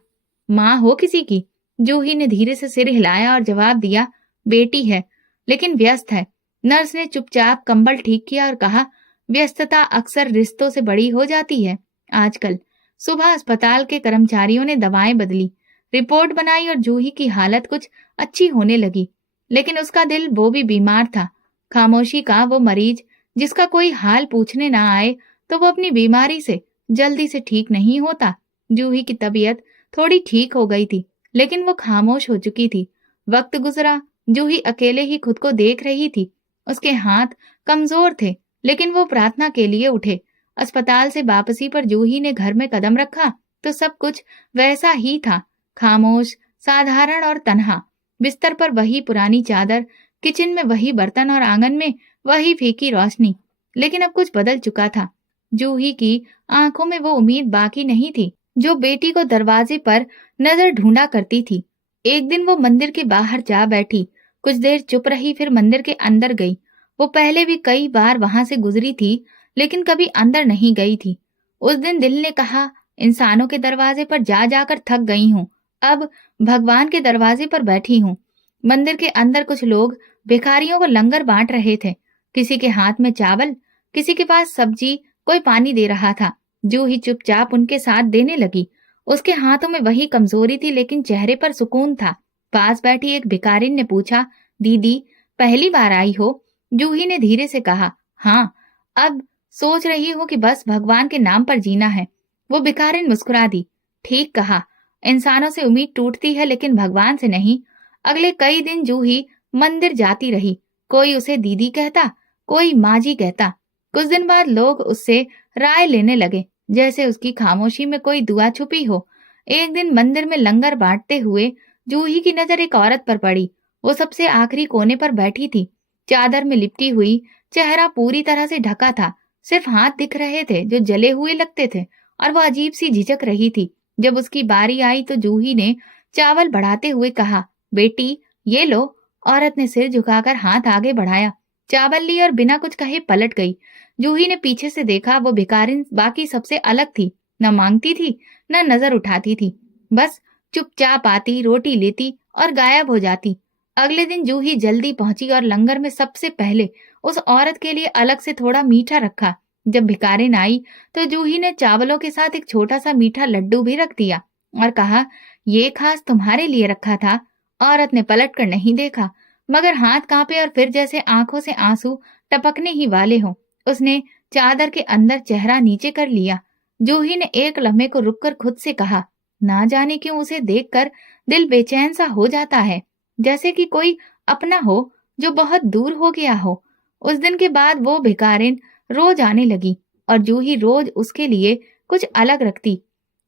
माँ हो किसी की? जूही ने धीरे से सिर हिलाया और जवाब दिया, बेटी है, लेकिन व्यस्त है। नर्स ने चुपचाप कंबल ठीक किया और कहा, व्यस्तता अक्सर रिश्तों से बड़ी हो जाती है आजकल। सुबह अस्पताल के कर्मचारियों ने दवाएं बदली, रिपोर्ट बनाई और जूही की हालत कुछ अच्छी होने लगी। लेकिन उसका दिल वो भी बीमार था। खामोशी का वो मरीज जिसका कोई हाल पूछने ना आए तो वो अपनी बीमारी से जल्दी से ठीक नहीं होता। जूही की तबीयत थोड़ी ठीक हो गई थी, लेकिन वो खामोश हो चुकी थी। वक्त गुजरा, जूही अकेले ही खुद को देख रही थी। उसके हाथ कमजोर थे, लेकिन वो प्रार्थना के लिए उठे। अस्पताल से वापसी पर जूही ने घर में कदम रखा तो सब कुछ वैसा ही था, खामोश, साधारण और तन्हा। बिस्तर पर वही पुरानी चादर, किचन में वही बर्तन और आंगन में वही फीकी रोशनी। लेकिन अब कुछ बदल चुका था। जूही की आंखों में वो उम्मीद बाकी नहीं थी जो बेटी को दरवाजे पर नजर ढूंढा करती थी। एक दिन वो मंदिर के बाहर जा बैठी, कुछ देर चुप रही, फिर मंदिर के अंदर गई। वो पहले भी कई बार वहां से गुजरी थी, लेकिन कभी अंदर नहीं गई थी। उस दिन दिल ने कहा, इंसानों के दरवाजे पर जा जाकर थक गई हूँ, अब भगवान के दरवाजे पर बैठी हूँ। मंदिर के अंदर कुछ लोग भिखारियों को लंगर बांट रहे थे। किसी के हाथ में चावल, किसी के पास सब्जी, कोई पानी दे रहा था। जूही चुपचाप उनके साथ देने लगी। उसके हाथों में वही कमजोरी थी, लेकिन चेहरे पर सुकून था। पास बैठी एक भिखारिन ने पूछा, दीदी पहली बार आई हो? जूही ने धीरे से कहा, हाँ, अब सोच रही हूँ कि बस भगवान के नाम पर जीना है। वो भिखारिन मुस्कुरा दी, ठीक कहा, इंसानों से उम्मीद टूटती है लेकिन भगवान से नहीं। अगले कई दिन जूही मंदिर जाती रही। कोई उसे दीदी कहता, कोई माँ जी कहता। कुछ दिन बाद लोग उससे राय लेने लगे, जैसे उसकी खामोशी में कोई दुआ छुपी हो। एक दिन मंदिर में लंगर बांटते हुए जूही की नजर एक औरत पर पड़ी। वो सबसे आखिरी कोने पर बैठी थी, चादर में लिपटी हुई, चेहरा पूरी तरह से ढका था, सिर्फ हाथ दिख रहे थे जो जले हुए लगते थे, और वो अजीब सी झिझक रही थी। जब उसकी बारी आई तो जूही ने चावल बढ़ाते हुए कहा, बेटी ये लो। औरत ने सिर झुकाकर हाथ आगे बढ़ाया, चावल ली और बिना कुछ कहे पलट गई। जूही ने पीछे से देखा, वो भिखारिन बाकी सबसे अलग थी, न मांगती थी न नजर उठाती थी, बस चुपचाप आती, रोटी लेती और गायब हो जाती। अगले दिन जूही जल्दी पहुंची और लंगर में सबसे पहले उस औरत के लिए अलग से थोड़ा मीठा रखा। जब भिखारिन आई तो जूही ने चावलों के साथ एक छोटा सा मीठा लड्डू भी रख दिया और कहा, ये खास तुम्हारे लिए रखा था। औरत ने पलट कर नहीं देखा, मगर हाथ कांपे और फिर जैसे आंखों से आंसू टपकने ही वाले हों, उसने चादर के अंदर चेहरा नीचे कर लिया। जूही ने एक लम्हे को रुककर खुद से कहा, ना जाने क्यों उसे देखकर दिल बेचैन सा हो जाता है, जैसे कि कोई अपना हो जो बहुत दूर हो गया हो। उस दिन के बाद वो भिखारिन रोज आने लगी और जूही रोज उसके लिए कुछ अलग रखती।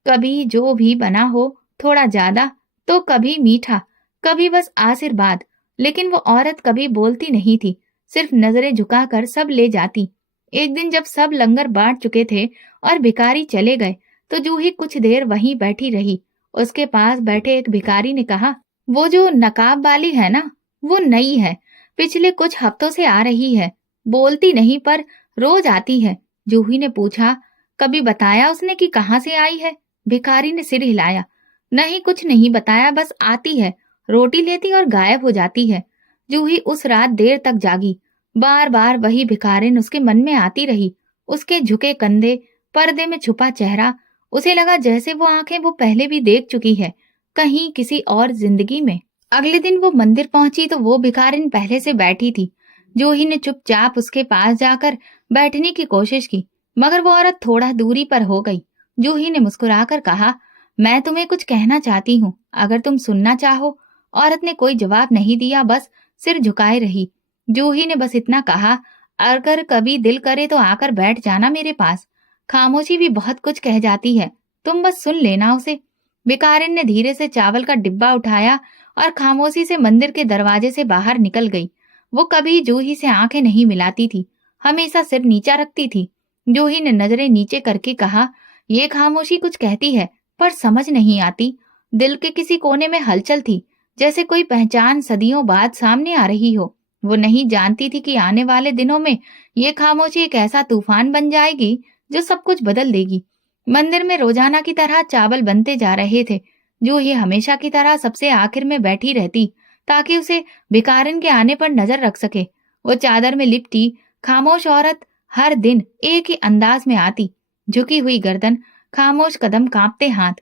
कभी जो भी बना हो थोड़ा ज्यादा, तो कभी मीठा, कभी बस आशीर्वाद। लेकिन वो औरत कभी बोलती नहीं थी, सिर्फ नजरें झुकाकर सब ले जाती। एक दिन जब सब लंगर बांट चुके थे और भिखारी चले गए तो जूही कुछ देर वहीं बैठी रही। उसके पास बैठे एक भिखारी ने कहा, वो जो नकाब वाली है ना, वो नई है, पिछले कुछ हफ्तों से आ रही है, बोलती नहीं पर रोज आती है। जूही ने पूछा, कभी बताया उसने कि कहाँ से आई है? भिखारी ने सिर हिलाया, नहीं कुछ नहीं बताया, बस आती है, रोटी लेती और गायब हो जाती है। जूही उस रात देर तक जागी, बार बार वही भिखारिन उसके मन में आती रही, उसके झुके कंधे, पर्दे में छुपा चेहरा। उसे लगा जैसे वो आंखें वो पहले भी देख चुकी है, कहीं किसी और जिंदगी में। अगले दिन वो मंदिर पहुंची तो वो भिखारिन पहले से बैठी थी। जूही ने चुपचाप उसके पास जाकर बैठने की कोशिश की, मगर वो औरत थोड़ा दूरी पर हो गई। जूही ने मुस्कुराकर कहा, मैं तुम्हें कुछ कहना चाहती हूँ, अगर तुम सुनना चाहो। औरत ने कोई जवाब नहीं दिया, बस सिर झुकाए रही। जूही ने बस इतना कहा, अगर कभी दिल करे तो आकर बैठ जाना मेरे पास, खामोशी भी बहुत कुछ कह जाती है, तुम बस सुन लेना उसे। भिखारिन ने धीरे से चावल का डिब्बा उठाया और खामोशी से मंदिर के दरवाजे से बाहर निकल गई। वो कभी जूही से आंखें नहीं मिलाती थी, हमेशा सिर नीचा रखती थी। जूही ने नजरें नीचे करके कहा, ये खामोशी कुछ कहती है पर समझ नहीं आती। दिल के किसी कोने में हलचल थी, जैसे कोई पहचान सदियों बाद सामने आ रही हो। वो नहीं जानती थी कि आने वाले दिनों में ये खामोशी एक ऐसा तूफान बन जाएगी जो सब कुछ बदल देगी। मंदिर में रोजाना की तरह चावल बनते जा रहे थे। जूही हमेशा की तरह सबसे आखिर में बैठी रहती ताकि उसे भिखारिन के आने पर नजर रख सके। वो चादर में लिपटी खामोश औरत हर दिन एक ही अंदाज में आती, झुकी हुई गर्दन, खामोश कदम, कांपते हाथ।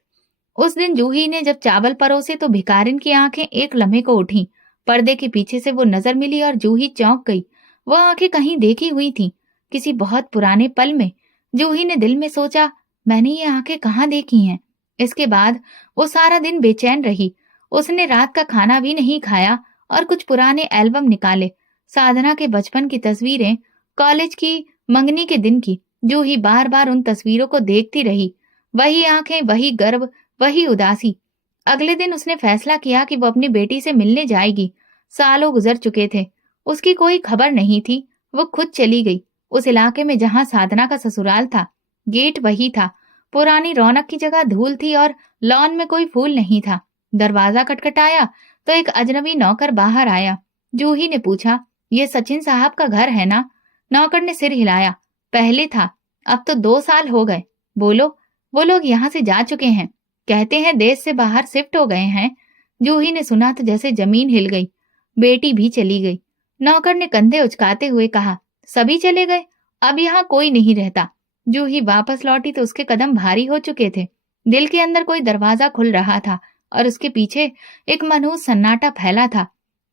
उस दिन जूही ने जब चावल परोसे तो भिखारिन की आंखें एक लम्हे को उठी। पर्दे के पीछे से वो नजर मिली और जूही चौंक गई। वो आंखें कहीं देखी हुई थी, किसी बहुत पुराने पल में। जूही ने दिल में सोचा, मैंने ये आंखें कहाँ देखी हैं। इसके बाद वो सारा दिन बेचैन रही। उसने रात का खाना भी नहीं खाया और कुछ पुराने एल्बम निकाले, साधना के बचपन की तस्वीरें, कॉलेज की, मंगनी के दिन की। जूही बार बार उन तस्वीरों को देखती रही, वही आंखें, वही गर्व, वही उदासी। अगले दिन उसने फैसला किया कि वो अपनी बेटी से मिलने जाएगी। सालों गुजर चुके थे, उसकी कोई खबर नहीं थी। वो खुद चली गई उस इलाके में जहां साधना का ससुराल था। गेट वही था, पुरानी रौनक की जगह धूल थी और लॉन में कोई फूल नहीं था। दरवाजा खटखटाया तो एक अजनबी नौकर बाहर आया। जूही ने पूछा, ये सचिन साहब का घर है ना? नौकर ने सिर हिलाया, पहले था, अब तो 2 साल हो गए। बोलो, वो लोग यहाँ से जा चुके हैं, कहते हैं देश से बाहर शिफ्ट हो गए हैं। जूही ने सुना तो जैसे जमीन हिल गई। बेटी भी चली गई। नौकर ने कंधे उचकाते हुए कहा, सभी चले गए, अब यहाँ कोई नहीं रहता। जूही वापस लौटी तो उसके कदम भारी हो चुके थे। दिल के अंदर कोई दरवाजा खुल रहा था और उसके पीछे एक मनहूस सन्नाटा फैला था।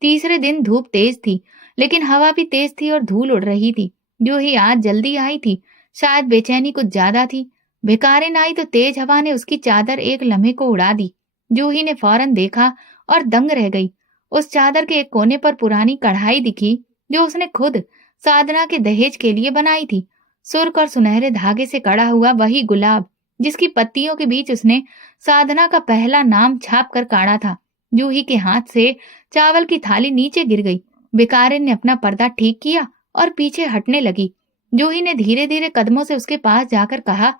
तीसरे दिन धूप तेज थी, लेकिन हवा भी तेज थी और धूल उड़ रही थी। जूही आज जल्दी आई थी, शायद बेचैनी कुछ ज्यादा थी। भिखारिन आई तो तेज हवा ने उसकी चादर एक लम्हे को उड़ा दी। जूही ने फौरन देखा और दंग रह गई। उस चादर के एक कोने पर पुरानी कढ़ाई दिखी जो उसने खुद साधना के दहेज के लिए बनाई थी। सुर्ख और सुनहरे धागे से कड़ा हुआ वही गुलाब जिसकी पत्तियों के बीच उसने साधना का पहला नाम छाप कर काढ़ा था। जूही के हाथ से चावल की थाली नीचे गिर गई। भिखारिन ने अपना पर्दा ठीक किया और पीछे हटने लगी। जूही ने धीरे धीरे कदमों से उसके पास जाकर कहा,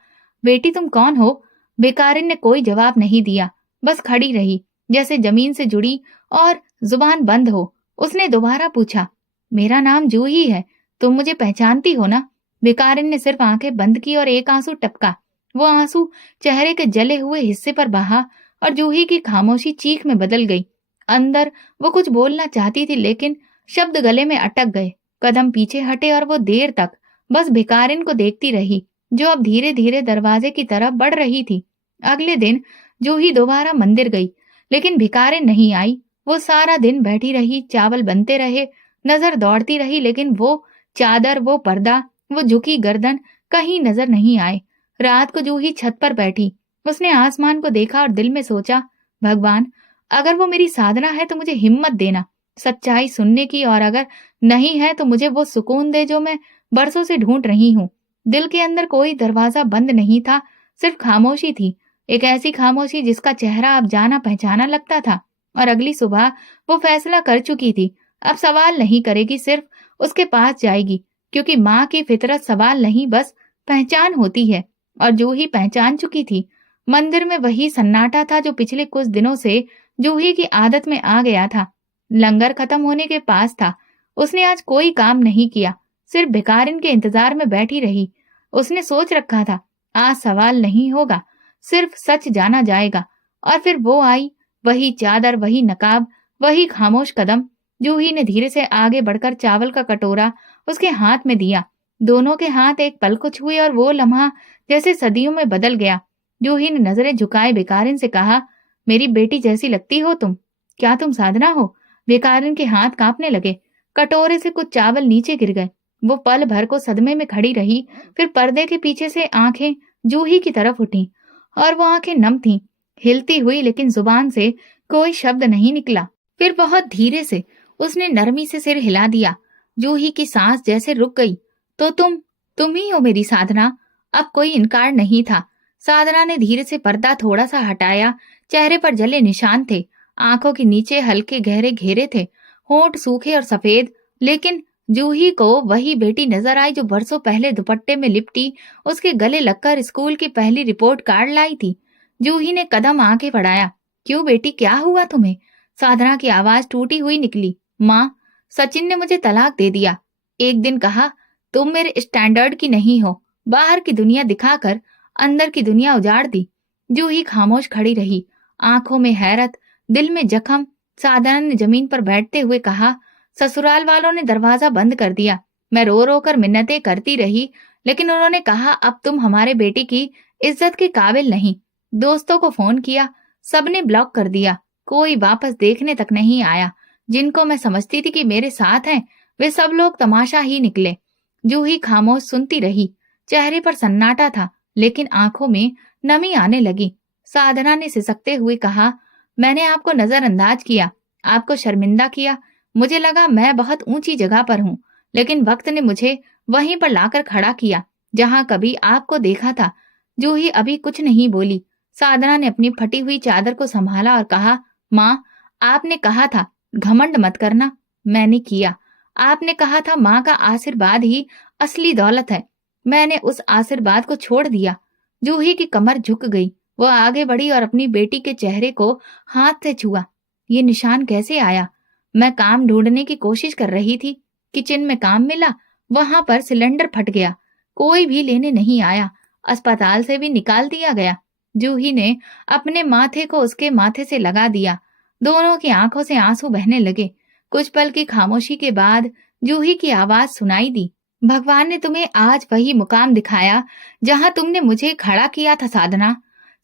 बेटी तुम कौन हो? बेकारिन ने कोई जवाब नहीं दिया, बस खड़ी रही, जैसे जमीन से जुड़ी और जुबान बंद हो। उसने दोबारा पूछा, मेरा नाम जूही है, तुम मुझे पहचानती हो ना? बेकारिन ने सिर्फ आंखें बंद की और एक आंसू टपका। वो आंसू चेहरे के जले हुए हिस्से पर बहा और जूही की खामोशी चीख में बदल गई। अंदर वो कुछ बोलना चाहती थी, लेकिन शब्द गले में अटक गए। कदम पीछे हटे और वो देर तक बस भिकारिन को देखती रही, जो अब धीरे धीरे दरवाजे की तरफ बढ़ रही थी। अगले दिन जूही दोबारा मंदिर गई, लेकिन भिकारिन नहीं आई। वो सारा दिन बैठी रही, चावल बनते रहे, नजर दौड़ती रही, लेकिन वो चादर, वो पर्दा, वो झुकी गर्दन कहीं नजर नहीं आए। रात को जूही छत पर बैठी, उसने आसमान को देखा और दिल में सोचा, भगवान, अगर वो मेरी साधना है तो मुझे हिम्मत देना सच्चाई सुनने की, और अगर नहीं है तो मुझे वो सुकून दे जो मैं बरसों से ढूंढ रही हूँ। दिल के अंदर कोई दरवाजा बंद नहीं था, सिर्फ खामोशी थी, एक ऐसी खामोशी जिसका चेहरा अब जाना पहचाना लगता था। और अगली सुबह वो फैसला कर चुकी थी, अब सवाल नहीं करेगी, सिर्फ उसके पास जाएगी, क्योंकि माँ की फितरत सवाल नहीं, बस पहचान होती है। और जूही पहचान चुकी थी। मंदिर में वही सन्नाटा था जो पिछले कुछ दिनों से जूही की आदत में आ गया था। लंगर खत्म होने के पास था। उसने आज कोई काम नहीं किया, सिर्फ भिकारिन के इंतजार में बैठी रही। उसने सोच रखा था, आज सवाल नहीं होगा, सिर्फ सच जाना जाएगा। और फिर वो आई, वही चादर, वही नकाब, वही खामोश कदम। जूही ने धीरे से आगे बढ़कर चावल का कटोरा उसके हाथ में दिया। दोनों के हाथ एक पल को छुए और वो लम्हा जैसे सदियों में बदल गया। जूही ने नजरें झुकाए भिकारिन से कहा, मेरी बेटी जैसी लगती हो तुम। क्या तुम साधना हो? भिकारिन के हाथ कांपने लगे। कटोरे से कुछ चावल नीचे गिर गए। वो पल भर को सदमे में खड़ी रही, फिर पर्दे के पीछे से आंखें जूही की तरफ उठी, और वो आंखें नम थीं, हिलती हुई, लेकिन जुबान से कोई शब्द नहीं निकला। फिर बहुत धीरे से उसने नरमी से सिर हिला दिया। जूही की सांस जैसे रुक गई। तो तुम ही हो मेरी साधना। अब कोई इनकार नहीं था। साधना ने धीरे से पर्दा थोड़ा सा हटाया। चेहरे पर जले निशान थे, आंखों के नीचे हल्के गहरे घेरे थे, होंठ सूखे और सफेद। लेकिन जूही को वही बेटी नजर आई जो बरसों पहले दुपट्टे में लिपटी उसके गले लगकर स्कूल की पहली रिपोर्ट कार्ड लाई थी। जूही ने कदम आगे बढ़ाया। क्यों बेटी, क्या हुआ तुम्हें? साधना की आवाज टूटी हुई निकली। माँ, सचिन ने मुझे तलाक दे दिया। एक दिन कहा, तुम मेरे स्टैंडर्ड की नहीं हो। बाहर की दुनिया दिखाकर अंदर की दुनिया उजाड़ दी। जूही खामोश खड़ी रही, आंखों में हैरत, दिल में जख्म। साधना ने जमीन पर बैठते हुए कहा, ससुराल वालों ने दरवाजा बंद कर दिया। मैं रो रो कर मिन्नतें करती रही, लेकिन उन्होंने कहा, अब तुम हमारे बेटी की इज्जत के काबिल नहीं। दोस्तों को फोन किया, सबने ब्लॉक कर दिया। कोई वापस देखने तक नहीं आया। जिनको मैं समझती थी कि मेरे साथ हैं, वे सब लोग तमाशा ही निकले। जूही खामोश सुनती रही। चेहरे पर सन्नाटा था, लेकिन आंखों में नमी आने लगी। साधना ने सिसकते हुए कहा, मैंने आपको नजरअंदाज किया, आपको शर्मिंदा किया। मुझे लगा मैं बहुत ऊंची जगह पर हूँ, लेकिन वक्त ने मुझे वहीं पर लाकर खड़ा किया जहां कभी आपको देखा था। जूही अभी कुछ नहीं बोली। साधना ने अपनी फटी हुई चादर को संभाला और कहा, माँ, आपने कहा था घमंड मत करना, मैंने किया। आपने कहा था माँ का आशीर्वाद ही असली दौलत है, मैंने उस आशीर्वाद को छोड़ दिया। जूही की कमर झुक गई। वो आगे बढ़ी और अपनी बेटी के चेहरे को हाथ से छुआ। ये निशान कैसे आया? मैं काम ढूंढने की कोशिश कर रही थी, किचन में काम मिला, वहां पर सिलेंडर फट गया, कोई भी लेने नहीं आया, अस्पताल से भी निकाल दिया गया। जूही ने अपने माथे को उसके माथे से लगा दिया। दोनों की आंखों से आंसू बहने लगे। कुछ पल की खामोशी के बाद जूही की आवाज सुनाई दी, भगवान ने तुम्हें आज वही मुकाम दिखाया जहां तुमने मुझे खड़ा किया था साधना।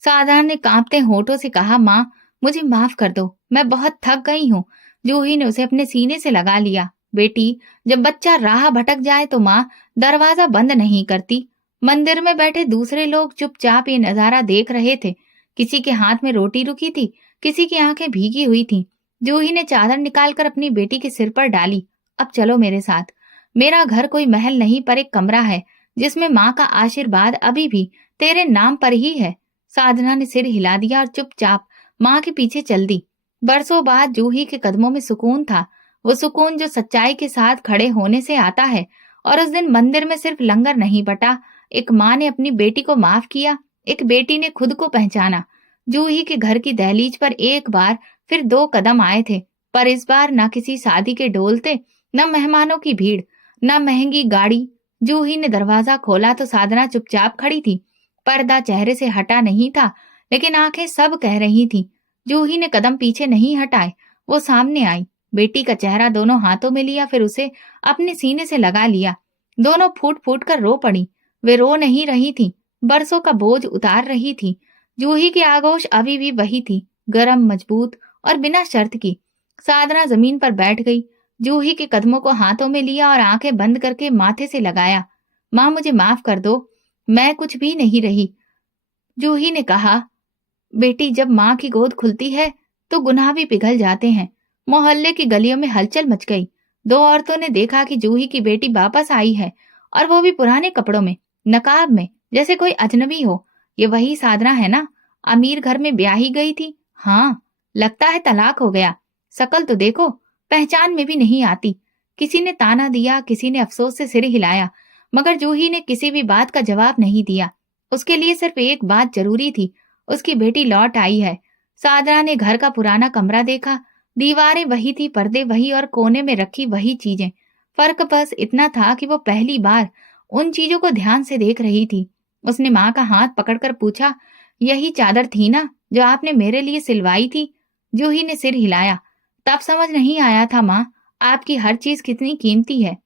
साधना ने कांपते होठों से कहा, माँ, मुझे माफ कर दो, मैं बहुत थक गई हूँ। जूही ने उसे अपने सीने से लगा लिया। बेटी, जब बच्चा राह भटक जाए तो माँ दरवाजा बंद नहीं करती। मंदिर में बैठे दूसरे लोग चुपचाप ये नजारा देख रहे थे। किसी के हाथ में रोटी रुकी थी, किसी की आंखें भीगी हुई थीं। जूही ने चादर निकालकर अपनी बेटी के सिर पर डाली। अब चलो मेरे साथ। मेरा घर कोई महल नहीं, पर एक कमरा है जिसमें माँ का आशीर्वाद अभी भी तेरे नाम पर ही है। साधना ने सिर हिला दिया और चुपचाप माँ के पीछे चल दी। बरसों बाद जूही के कदमों में सुकून था, वो सुकून जो सच्चाई के साथ खड़े होने से आता है और उस दिन मंदिर में सिर्फ लंगर नहीं बटा, एक माँ ने अपनी बेटी को माफ किया, एक बेटी ने खुद को पहचाना। जूही के घर की दहलीज पर एक बार फिर 2 कदम आए थे, पर इस बार न किसी शादी के ढोल थे, न मेहमानों की भीड़, न महंगी गाड़ी। जूही ने दरवाजा खोला तो साधना चुपचाप खड़ी थी। पर्दा चेहरे से हटा नहीं था, लेकिन आंखें सब कह रही थीं। जूही ने कदम पीछे नहीं हटाए, वो सामने आई, बेटी का चेहरा दोनों हाथों में लिया, फिर उसे अपने सीने से लगा लिया। दोनों फूट फूट कर रो पड़ी। वे रो नहीं रही थी, बरसों का बोझ उतार रही थी। जूही की आगोश अभी भी वही थी, गरम, मजबूत और बिना शर्त की। साधना जमीन पर बैठ गई, जूही के कदमों को हाथों में लिया और आंखें बंद करके माथे से लगाया। माँ, मुझे माफ कर दो, मैं कुछ भी नहीं रही। जूही ने कहा, बेटी, जब माँ की गोद खुलती है तो गुनाह भी पिघल जाते हैं। मोहल्ले की गलियों में हलचल मच गई। 2 औरतों ने देखा कि जूही की बेटी वापस आई है, और वो भी पुराने कपड़ों में, नकाब में, जैसे कोई अजनबी हो। ये वही साधना है ना, अमीर घर में ब्याही गई थी। हाँ, लगता है तलाक हो गया। शकल तो देखो, पहचान में भी नहीं आती। किसी ने ताना दिया, किसी ने अफसोस से सिर हिलाया, मगर जूही ने किसी भी बात का जवाब नहीं दिया। उसके लिए सिर्फ एक बात जरूरी थी, उसकी बेटी लौट आई है। साधना ने घर का पुराना कमरा देखा, दीवारें वही थी, पर्दे वही, और कोने में रखी वही चीजें। फर्क बस इतना था कि वो पहली बार उन चीजों को ध्यान से देख रही थी। उसने माँ का हाथ पकड़कर पूछा, यही चादर थी ना जो आपने मेरे लिए सिलवाई थी? जूही ने सिर हिलाया। तब समझ नहीं आया था माँ, आपकी हर चीज कितनी कीमती है।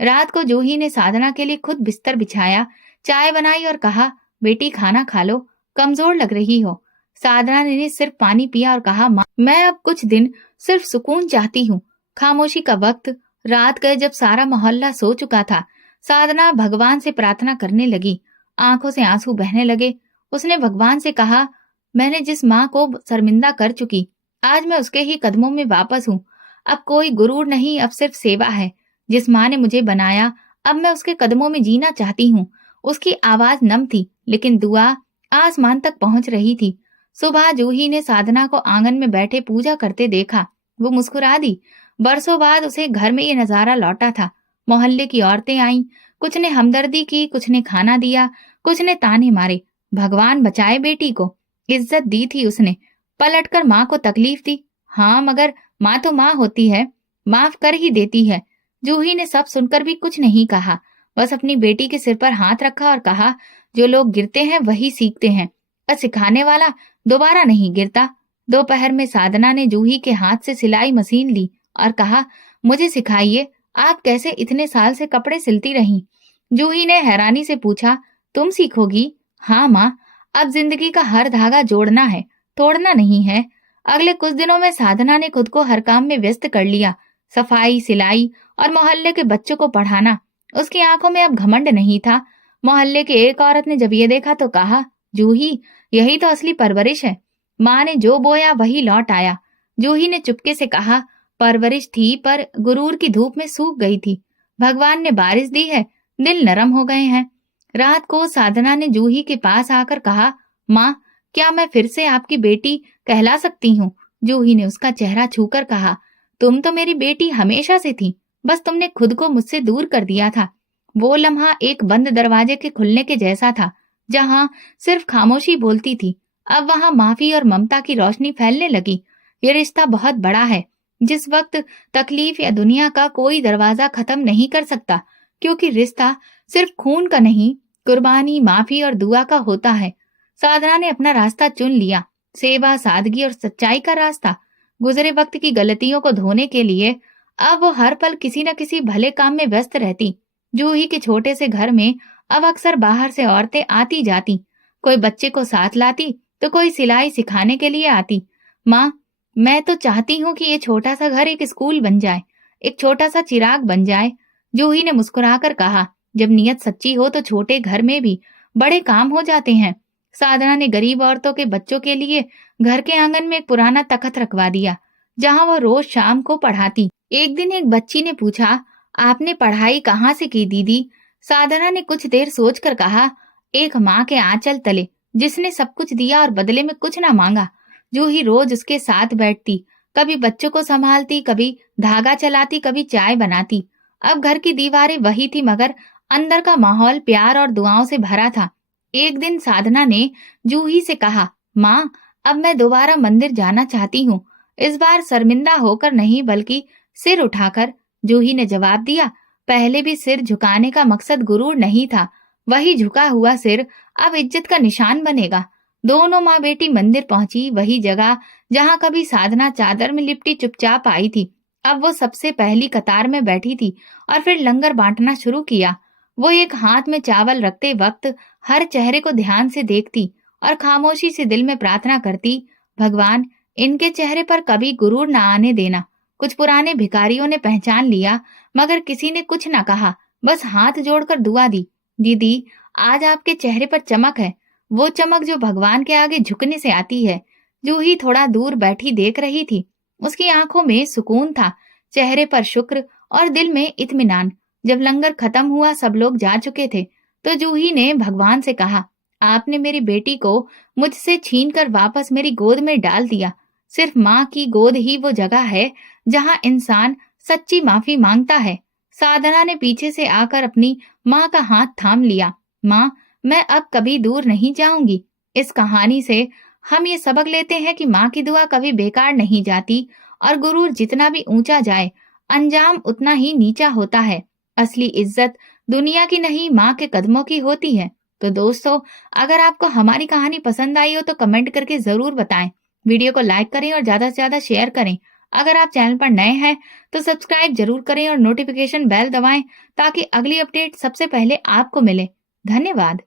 रात को जूही ने साधना के लिए खुद बिस्तर बिछाया, चाय बनाई और कहा, बेटी खाना खा लो, कमजोर लग रही हो। साधना ने सिर्फ पानी पिया और कहा, माँ, मैं अब कुछ दिन सिर्फ सुकून चाहती हूँ। खामोशी का वक्त, रात गए जब सारा मोहल्ला सो चुका था। साधना भगवान से प्रार्थना करने लगी, आंखों से आंसू बहने लगे। उसने भगवान से कहा, मैंने जिस माँ को शर्मिंदा कर चुकी, आज मैं उसके ही कदमों में वापस हूँ। अब कोई गुरूर नहीं, अब सिर्फ सेवा है। जिस माँ ने मुझे बनाया, अब मैं उसके कदमों में जीना चाहती हूँ। उसकी आवाज नम थी, लेकिन दुआ आसमान तक पहुंच रही थी। सुबह जूही ने साधना को आंगन में बैठे पूजा करते देखा। वो मुस्कुरा दी। बरसों बाद उसे घर में ये नजारा लौटा था। मोहल्ले की औरतें आईं, कुछ ने हमदर्दी की, कुछ ने खाना दिया, कुछ ने ताने मारे। भगवान बचाए बेटी को, इज्जत दी थी उसने। पलटकर माँ को तकलीफ दी। हाँ, मगर माँ तो माँ होती है, माफ कर ही देती है। जूही ने सब सुनकर भी कुछ नहीं कहा, बस अपनी बेटी के सिर पर हाथ रखा और कहा, जो लोग गिरते हैं वही सीखते हैं, और सिखाने वाला दोबारा नहीं गिरता। दोपहर में साधना ने जूही के हाथ से सिलाई मशीन ली और कहा, मुझे सिखाइए, आप कैसे इतने साल से कपड़े सिलती रही? जूही ने हैरानी से पूछा, तुम सीखोगी? हाँ माँ, अब जिंदगी का हर धागा जोड़ना है, तोड़ना नहीं है। अगले कुछ दिनों में साधना ने खुद को हर काम में व्यस्त कर लिया, सफाई, सिलाई और मोहल्ले के बच्चों को पढ़ाना। उसकी आंखों में अब घमंड नहीं था। मोहल्ले के एक औरत ने जब ये देखा तो कहा, जूही, यही तो असली परवरिश है। माँ ने जो बोया वही लौट आया। जूही ने चुपके से कहा, परवरिश थी पर गुरूर की धूप में सूख गई थी। भगवान ने बारिश दी है, दिल नरम हो गए हैं। रात को साधना ने जूही के पास आकर कहा, माँ, क्या मैं फिर से आपकी बेटी कहला सकती हूँ? जूही ने उसका चेहरा छूकर कहा, तुम तो मेरी बेटी हमेशा से थी, बस तुमने खुद को मुझसे दूर कर दिया था। वो लम्हा एक बंद दरवाजे के खुलने के जैसा था, जहाँ सिर्फ खामोशी बोलती थी। अब वहाँ माफी और ममता की रोशनी फैलने लगी। ये रिश्ता बहुत बड़ा है, जिस वक्त तकलीफ या दुनिया का कोई दरवाजा खत्म नहीं कर सकता, क्योंकि रिश्ता सिर्फ खून का नहीं, कुर्बानी, माफी और दुआ का होता है। साधना ने अपना रास्ता चुन लिया, सेवा, सादगी और सच्चाई का रास्ता। गुजरे वक्त की गलतियों को धोने के लिए अब वो हर पल किसी न किसी भले काम में व्यस्त रहती। जूही के छोटे से घर में अब अक्सर बाहर से औरतें आती जाती, कोई बच्चे को साथ लाती तो कोई सिलाई सिखाने के लिए आती। माँ, मैं तो चाहती हूँ कि ये छोटा सा घर एक स्कूल बन जाए, एक छोटा सा चिराग बन जाए। जूही ने मुस्कुराकर कहा, जब नीयत सच्ची हो तो छोटे घर में भी बड़े काम हो जाते हैं। साधना ने गरीब औरतों के बच्चों के लिए घर के आंगन में एक पुराना तख्त रखवा दिया, जहाँ वो रोज शाम को पढ़ाती। एक दिन एक बच्ची ने पूछा, आपने पढ़ाई कहाँ से की दीदी? साधना ने कुछ देर सोचकर कहा, एक माँ के आंचल तले, जिसने सब कुछ दिया और बदले में कुछ ना मांगा। जूही रोज उसके साथ बैठती, कभी बच्चों को संभालती, कभी धागा चलाती, कभी चाय बनाती। अब घर की दीवारें वही थी मगर अंदर का माहौल प्यार और दुआओं से भरा था। एक दिन साधना ने जूही से कहा, माँ, अब मैं दोबारा मंदिर जाना चाहती हूँ। इस बार शर्मिंदा होकर नहीं बल्कि सिर उठाकर। जूही ने जवाब दिया, पहले भी सिर झुकाने का मकसद गुरूर नहीं था। वही झुका हुआ सिर अब इज्जत का निशान बनेगा। दोनों माँ बेटी मंदिर पहुंची, वही जगह जहाँ कभी साधना चादर में लिपटी चुपचाप आई थी। अब वो सबसे पहली कतार में बैठी थी और फिर लंगर बांटना शुरू किया। वो एक हाथ में चावल रखते वक्त हर चेहरे को ध्यान से देखती और खामोशी से दिल में प्रार्थना करती, भगवान, इनके चेहरे पर कभी गुरूर न आने देना। कुछ पुराने भिखारियों ने पहचान लिया मगर किसी ने कुछ न कहा, बस हाथ जोड़कर दुआ दी। दीदी, आज आपके चेहरे पर चमक है, वो चमक जो भगवान के आगे झुकने से आती है। जूही थोड़ा दूर बैठी देख रही थी। उसकी आंखों में सुकून था, चेहरे पर शुक्र और दिल में इत्मीनान। जब लंगर खत्म हुआ, सब लोग जा चुके थे, तो जूही ने भगवान से कहा, आपने मेरी बेटी को मुझसे छीनकर वापस मेरी गोद में डाल दिया। सिर्फ माँ की गोद ही वो जगह है जहाँ इंसान सच्ची माफी मांगता है। साधना ने पीछे से आकर अपनी माँ का हाथ थाम लिया। माँ, मैं अब कभी दूर नहीं जाऊंगी। इस कहानी से हम ये सबक लेते हैं कि माँ की दुआ कभी बेकार नहीं जाती और गुरूर जितना भी ऊंचा जाए, अंजाम उतना ही नीचा होता है। असली इज्जत दुनिया की नहीं, माँ के कदमों की होती है। तो दोस्तों, अगर आपको हमारी कहानी पसंद आई हो तो कमेंट करके जरूर बताएं। वीडियो को लाइक करें और ज्यादा से ज्यादा शेयर करें। अगर आप चैनल पर नए हैं तो सब्सक्राइब जरूर करें और नोटिफिकेशन बेल दबाएं ताकि अगली अपडेट सबसे पहले आपको मिले। धन्यवाद।